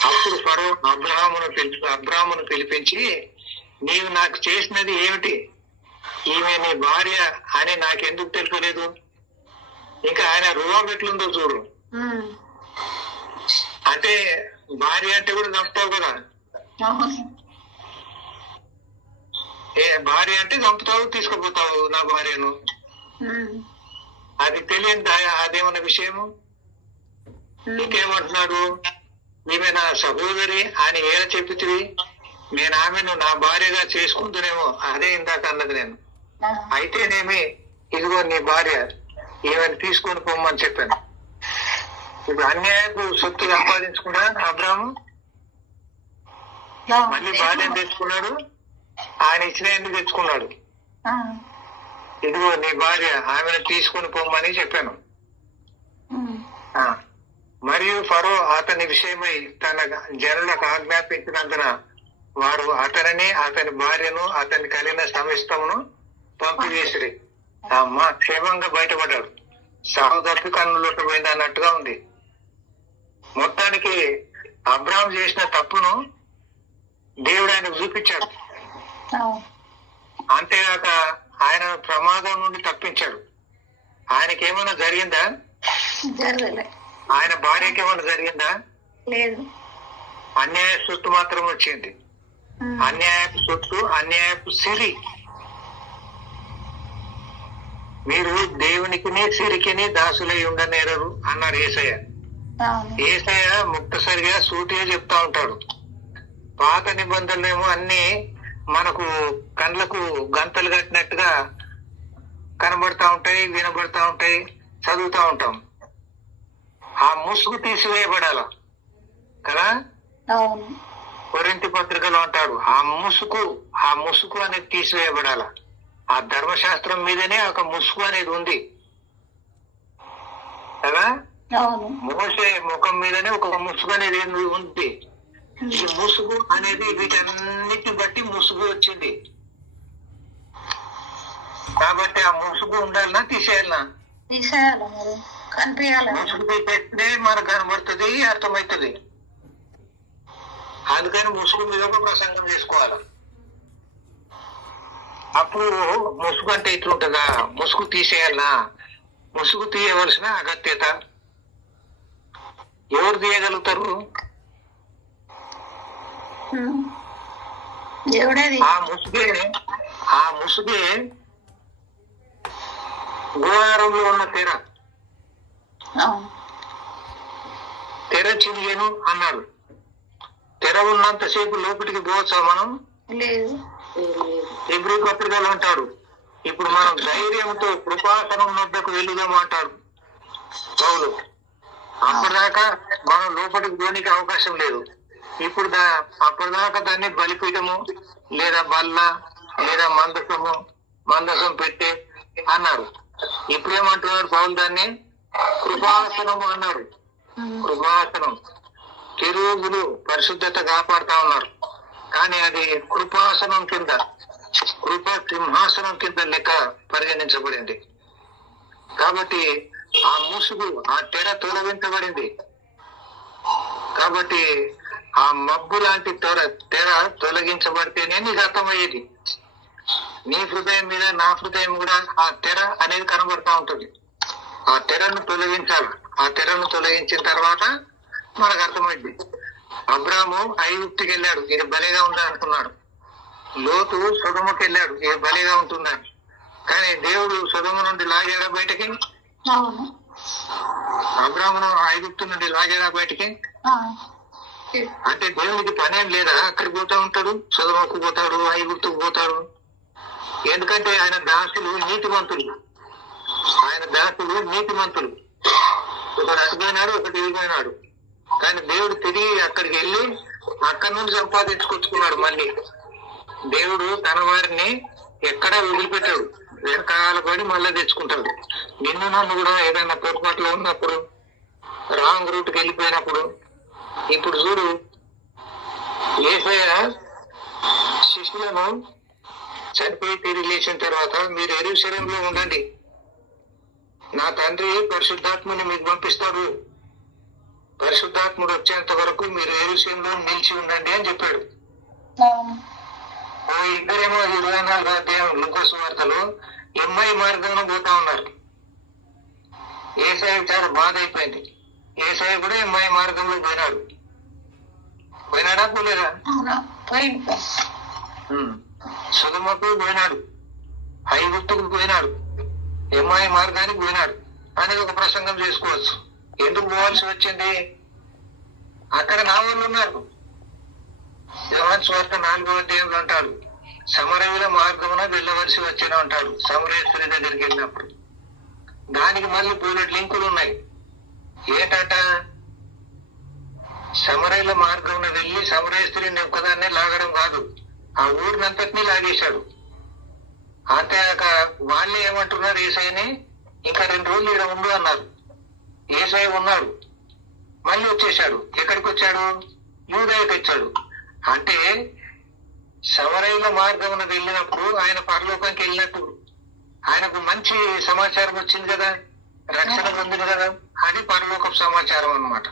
అప్పుడు ఫరో అబ్రాహామును పిలిపించి, నీవు నాకు చేసినది ఏమిటి? ఈమె నీ భార్య అని నాకెందుకు తెలుపలేదు? ఇంకా ఆయన రూపం ఎట్లుందో చూడు. అంటే భార్య అంటే కూడా చంపుతావు కదా. భార్య అంటే చంపుతావు, తీసుకుపోతావు నా భార్యను. అది తెలియదు అదేమన్న విషయము. ఇంకేమంటున్నాడు? ఈమె నా సహోదరి అని ఏడ చెప్పితివి? నేను ఆమెను నా భార్యగా చేసుకుంటునేమో. అదే ఇందాక అన్నది నేను. అయితేనేమి, ఇదిగో నీ భార్య, ఈమెను తీసుకొని పోమని చెప్పాను. ఇప్పుడు అన్యాయపు సొత్తు సంపాదించుకున్నాడు అబ్రాహాము. మళ్ళీ భార్యను తెచ్చుకున్నాడు. ఆయన ఇచ్చిన ఎందుకు తెచ్చుకున్నాడు? ఇదిగో నీ భార్య, ఆమెను తీసుకొని పోమని చెప్పాను. మరియు ఫరో అతని విషయమై తన జనులకు ఆజ్ఞాపించినందున వారు అతనిని, అతని భార్యను, అతని కలిగిన సమస్తమును పంపివేసిరి. అమ్మ క్షేమంగా బయటపడ్డాడు. సహోదరికి కన్నులోకి పోయింది అన్నట్టుగా ఉంది. మొత్తానికి అబ్రాహాం చేసిన తప్పును దేవుడు ఆయనకు చూపించాడు. అంతేగాక ఆయన ప్రమాదం నుండి తప్పించాడు. ఆయనకి ఏమైనా జరిగిందా? ఆయన భార్యకి ఏమైనా జరిగిందా? లేదు. అన్యాయ సొత్తు మాత్రం వచ్చింది. అన్యాయపు సొత్తు, అన్యాయపు సిరి. మీరు దేవునికిని సిరికిని దాసులై ఉండనేరరు అన్నాడు యేసయ్య. యేసయ్య ముక్తసరిగా సూటిగా చెప్తా ఉంటాడు. పాత నిబంధనలేమో అన్ని మనకు కండ్లకు గంతలు కట్టినట్టుగా కనబడతా ఉంటాయి, వినబడతా ఉంటాయి, చదువుతా ఉంటాం. ఆ ముసుగు తీసివేయబడాల కదా. కొరింథీ పత్రికలో అంటాడు, ఆ ముసుగు అనేది తీసివేయబడాల. ఆ ధర్మశాస్త్రం మీదనే ఒక ముసుగు అనేది ఉంది కదా. మోసే ముఖం మీదనే ఒక ముసుగు అనేది ఉంది. ఈ ముసుగు అనేది వీటన్నిటిని బట్టి ముసుగు వచ్చింది. కాబట్టి ఆ ముసుగు ఉండాలన్నా తీసేయాలన్నా? ముసుగు తీసేస్తే మనకు కనబడుతుంది, అర్థమవుతుంది. అందుకని ముసుగు మీద ఒక ప్రసంగం చేసుకోవాలి. అప్పుడు ముసుగు అంటే ఇట్లుంటదా? ముసుగు తీసేయాలన్నా? ముసుగు తీయవలసిన అగత్యత ఎవరు తీయగలుగుతారు? ఆ ముసుగే గుడారంలో ఉన్న తెర చిరిగేను అన్నాడు. తెర ఉన్నంతసేపు లోపలికి పోవచ్చా మనం? హెబ్రీ పత్రికలు అంటాడు, ఇప్పుడు మనం ధైర్యంతో కృపాసనం వద్దకు వెళ్దాము అంటాడు పౌలు. అప్పటిదాకా మనం లోపలికి పోనీకి అవకాశం లేదు. ఇప్పుడు అప్పటిదాకా దాన్ని బలిపీఠము లేదా బల్ల లేదా మందసం పెట్టే అన్నారు. ఇప్పుడేమంటున్నాడు పౌలు? దాన్ని కృపాసనము అన్నాడు. కృపాసనం. కెరూబులు పరిశుద్ధత కాపాడుతా ఉన్నారు, కానీ అది కృపాసనం కింద, కృపా సింహాసనం కింద లెక్క పరిగణించబడింది. కాబట్టి ఆ ముసుగు, ఆ తెర తొలగించబడింది. కాబట్టి ఆ మబ్బు లాంటి తెర తొలగించబడితేనే నీకు అర్థమయ్యేది. నీ హృదయం మీద నా హృదయం కూడా ఆ తెర అనేది కనబడతా ఉంటుంది. ఆ తెరను తొలగించాలి. ఆ తెరను తొలగించిన తర్వాత మనకు అర్థమైంది. అబ్రాము ఐగుప్తుకి వెళ్ళాడు, ఇది భలేగా ఉందా అనుకున్నాడు. లోతు సొదొమకి వెళ్ళాడు, ఇది భలేగా ఉంటుందా. కానీ దేవుడు సొదొమ నుండి లాగాడా బయటకి? అవును. అబ్రామును ఐగుప్తు నుండి లాగాడా బయటకి? అంటే దేవుడికి పనేం లేదా? అక్కడికి పోతా ఉంటాడు, సొదొమకు పోతాడు, ఐగుప్తుకు పోతాడు. ఎందుకంటే ఆయన దాసులు నీతిమంతులు, ఆయన దాసులు నీతిమంతులు. ఒకడు అటుపోయినాడు, ఒకటి ఇరిపోయినాడు. కానీ దేవుడు తిరిగి అక్కడికి వెళ్ళి అక్కడి నుండి సంపాదించుకొచ్చుకున్నాడు. మళ్ళీ దేవుడు తన వారిని ఎక్కడా వదిలిపెట్టాడు, వెనకాల పడి మళ్ళీ తెచ్చుకుంటాడు. నిన్ను నన్ను కూడా ఏదైనా పొరపాట్లో ఉన్నప్పుడు, రాంగ్ రూట్కి వెళ్ళిపోయినప్పుడు. ఇప్పుడు చూడు, యేసయ్య శిష్యులను చనిపోయి తిరిగి లేచిన తర్వాత, మీరు యెరూషలేములో ఉండండి, నా తండ్రి పరిశుద్ధాత్మని మీకు పంపిస్తాడు, పరిశుద్ధాత్ముడు వచ్చేంత వరకు మీరు యెరూషలేములో నిలిచి ఉండండి అని చెప్పాడు. ఓ ఇద్దరేమో 24వ అధ్యాయం లూకాసు వార్తలో ఎమ్మాయి మార్గంలో పోతా ఉన్నారు. యేసయ్య చాలా బాధ అయిపోయింది. యేసయ్య కూడా ఎమ్మాయి మార్గంలో పోయినాడు. పోయినాడా పోలేదా? సొదొమకు పోయినాడు, ఐగుప్తుకు పోయినాడు, ఎమ్మాయి మార్గానికి పోయినాడు అని ఒక ప్రసంగం చేసుకోవచ్చు. ఎందుకు పోవాల్సి వచ్చింది? అక్కడ నా వాళ్ళు ఉన్నారు. యోహాను సువార్త 4వ అధ్యాయంలో అంటాడు, సమరయుల మార్గమున వెళ్ళవలసి వచ్చిన అంటాడు సమరయ స్త్రీ దగ్గరికి వెళ్ళినప్పుడు. దానికి మళ్ళీ బుల్లెట్ లింకులు ఉన్నాయి. ఏంటంట? సమరయుల మార్గమున వెళ్ళి సమరయ స్త్రీని ఒక్కదాన్నే లాగడం కాదు, ఆ ఊరినంతటినీ లాగేశాడు. అంతేకాక వాళ్ళే ఏమంటున్నారు, యేసయ్యని ఇంకా 2 రోజులు ఇక్కడ ఉండు అన్నారు. యేసయ్య ఉన్నాడు, మళ్ళీ వచ్చేశాడు. ఎక్కడికి వచ్చాడు? యూదయకు వచ్చాడు. అంటే సమరయుల మార్గమున వెళ్ళినప్పుడు ఆయన పరలోకానికి వెళ్ళినట్టు ఆయనకు మంచి సమాచారం వచ్చింది కదా, రక్షణ పొందింది కదా, అది పరలోకం సమాచారం అన్నమాట.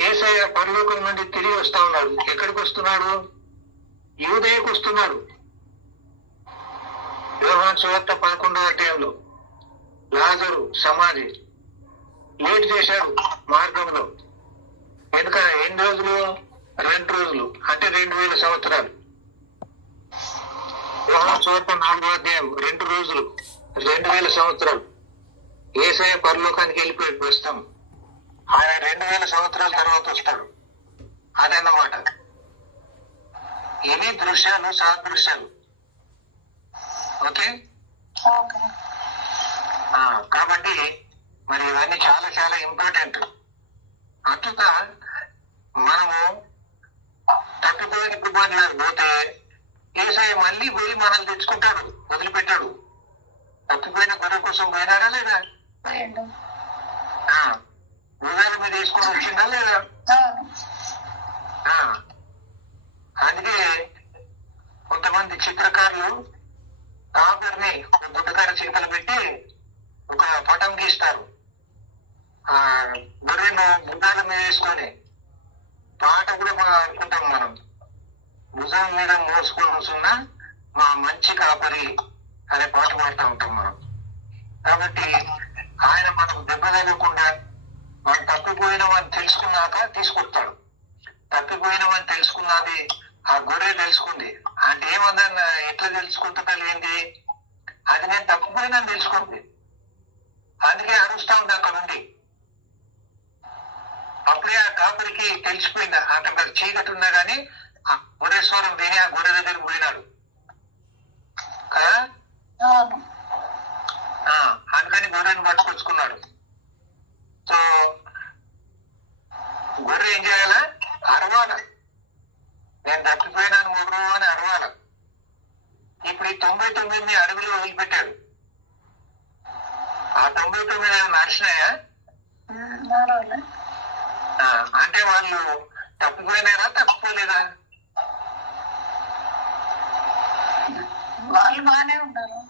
యేసయ్య పరలోకం నుండి తిరిగి వస్తా ఉన్నాడు. ఎక్కడికి వస్తున్నాడు? యూదయకు వస్తున్నాడు. యోహాను సువార్త 11వ అధ్యాయంలో లాజరు సమాధి లేట్ చేశాడు మార్గంలో. ఎందుక ఎన్ని రోజులు? 2 రోజులు, అంటే 2000 సంవత్సరాలు. యోహాను సువార్త 4వ అధ్యాయం 2 రోజులు, 2000 సంవత్సరాలు. యేసయ్య పరలోకానికి వెళ్ళిపోయి వస్తాం, ఆయన 2000 సంవత్సరాల తర్వాత వస్తాడు. అదన్నమాట. ఇవి దృశ్యాలు, సాదృశ్యాలు. ఓకే. కాబట్టి మరి ఇవన్నీ చాలా చాలా ఇంపార్టెంట్. అట్లా మనము తప్పిపోయిన కుమారులు పోతే యేసయ్య మళ్ళీ పోయి మనల్ని తెచ్చుకుంటాడు, వదిలిపెట్టాడు. తప్పిపోయిన గొర్రె కోసం పోయినాడా లేదా? భుజాల మీద వేసుకొని వచ్చిందా లేదా? అందుకే కొంతమంది చిత్రకారులు కాపర్ని ఒక గుడ్డకార చింతలు పెట్టి ఒక పటం గీస్తారు. ఆ గొర్రెను భుజాల మీద వేసుకొని, పాట కూడా మనం అనుకుంటాం, మనం భుజం మీద మోసుకొని కూర్చున్న మా మంచి కాపరి అనే పాట పాడుతూ ఉంటాం మనం. కాబట్టి ఆయన మనకు దెబ్బ తగ్గకుండా మనం తప్పిపోయినామని తెలుసుకున్నాక తీసుకొస్తాడు. తప్పిపోయినామని తెలుసుకున్నది ఆ గొర్రె తెలుసుకుంది. అంటే ఏమన్నా ఎట్లా తెలుసుకుంటూ కలిగింది? అది నేను తప్పిపోయినా తెలుసుకుంది. అందుకే అరుస్తా ఉంది అక్కడ ఉండి. అప్పుడే ఆ కాపరికి తెలిసిపోయింది, అక్కడ చీకటి ఉన్నా గానీ ఆ గొర్రెశ్వరం విని ఆ గొర్రె దగ్గరికి పోయినాడు కదా. అందుకని గొర్రెను పట్టుకొచ్చుకున్నాడు. సో గొర్రె ఏం చేయాలా? అరవాల, నేను తప్పిపోయినాను మొగ్గు అని అరవాల. ఇప్పుడు ఈ 99 అడవిలో వదిలిపెట్టాడు. ఆ 99 నడిచినాయా? అంటే వాళ్ళు తప్పిపోయినారా, తప్పిపోలేదా? వాళ్ళు బాగానే ఉన్నారు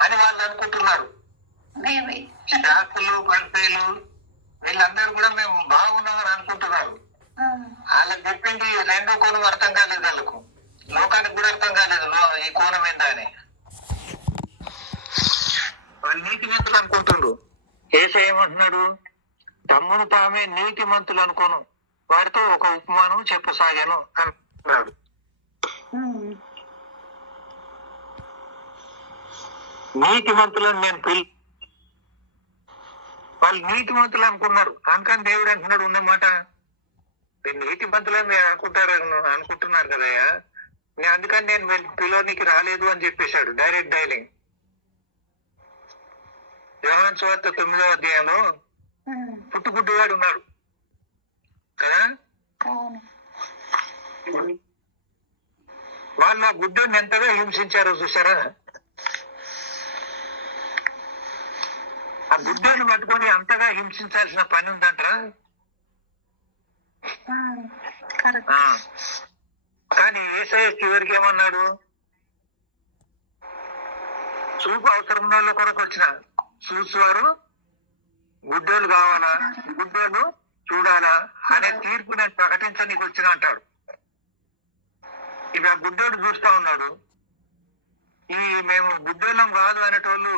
అని వాళ్ళు అనుకుంటున్నారు. శాస్త్రులు, పరిచయులు వీళ్ళందరూ కూడా మేము బాగున్నామని అనుకుంటున్నారు. వాళ్ళకి చెప్పింది 2వ కోణం అర్థం కాలేదు. వాళ్ళకు లోకానికి కూడా అర్థం కాలేదు ఈ కోణం ఏందా అని. వాళ్ళు నీతిమంతులు అనుకుంటుండ్రు. యేసయ్య ఏమంటున్నాడు? తమ్మును తామే నీతిమంతులు అనుకోను వారితో ఒక ఉపమానం చెప్పసాగాను అన్నాడు. నీతిమంతులను నేను వాళ్ళు నీతిమంతులు అనుకున్నారు. అందుకని దేవుడు అంటున్నాడు ఉన్నమాట, నీతిమంతులని నేను అనుకుంటున్నారు కదయ్యా, అందుకని నేను పిలోనికి రాలేదు అని చెప్పేశాడు. Direct dialling. యోహాను సువార్త 9వ అధ్యాయంలో పుట్టుగుడ్డివాడు ఉన్నాడు కదా, వాళ్ళ గుడ్డుని ఎంతగా హింసించారో చూసారా. ఆ గుడ్డను పట్టుకొని అంతగా హింసించాల్సిన పని ఉందంటారా? కానీ యేసయ్య చివరికి ఏమన్నాడు, చూపు అవసరం వాళ్ళ కొరకు వచ్చిన చూసేవారు గుడ్డోలు కావాలా, గుడ్డోలు చూడాలా అనే తీర్పు నేను ప్రకటించడానికి వచ్చిన అంటాడు. ఇక ఆ గుడ్డోడు చూస్తా ఉన్నాడు. మేము గుడ్డోళ్ళం కాదు అనేటోళ్ళు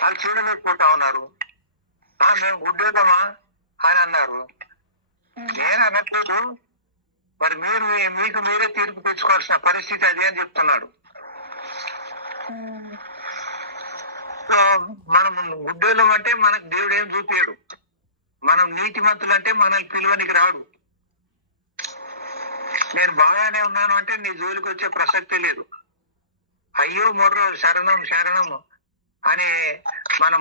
వాళ్ళు చూడలేకపోతా ఉన్నారు. మేము గుడ్డోళ్ళమా అని అన్నారు. నేను అనట్లేదు, మరి మీకు మీరే తీర్పు తెచ్చుకోవాల్సిన పరిస్థితి అది అని చెప్తున్నాడు. మనం గుడ్డోళ్ళం అంటే మనకు దేవుడు ఏం చూపాడు. మనం నీతిమంతులు అంటే మనల్ని పిలువనికి రాడు. నేను బాగానే ఉన్నాను అంటే నీ జోలికి వచ్చే ప్రసక్తి లేదు. అయ్యో మొర్రో శరణం శరణం అని మనం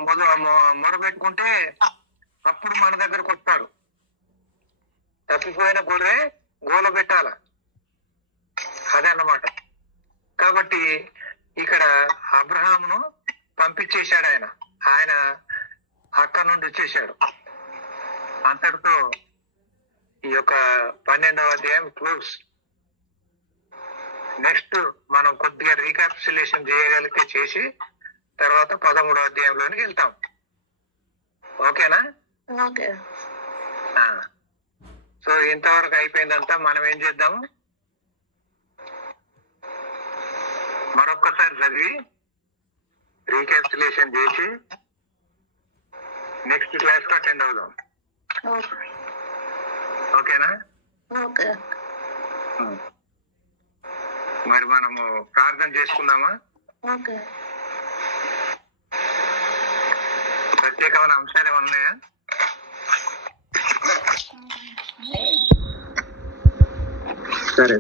మొరబెట్టుకుంటే అప్పుడు మన దగ్గరకు వస్తాడు. తప్పిపోయిన గొర్రె గోల పెట్టాల, అదే అన్నమాట. కాబట్టి ఇక్కడ అబ్రహామును పంపించేశాడు ఆయన అక్కడ నుండి వచ్చేసాడు. అంతటితో ఈ యొక్క 12వ అధ్యాయం క్లోజ్. నెక్స్ట్ మనం కొద్దిగా రీకాప్సులేషన్ చేయగలిగితే చేసి తర్వాత 13వ అధ్యాయంలోనికి వెళ్తాం. ఓకేనా? సో ఇంతవరకు అయిపోయిందంతా. మనం ఏం చేద్దాము, మరొక్కసారి చదివి రీకాప్సులేషన్ చేసి నెక్స్ట్ క్లాస్ కు అటెండ్ అవుదాం. ఓకేనా? మరి మనము ప్రార్థన చేసుకుందామా? ప్రత్యేకమైన అంశాలు ఏమైనా ఉన్నాయా? సరే.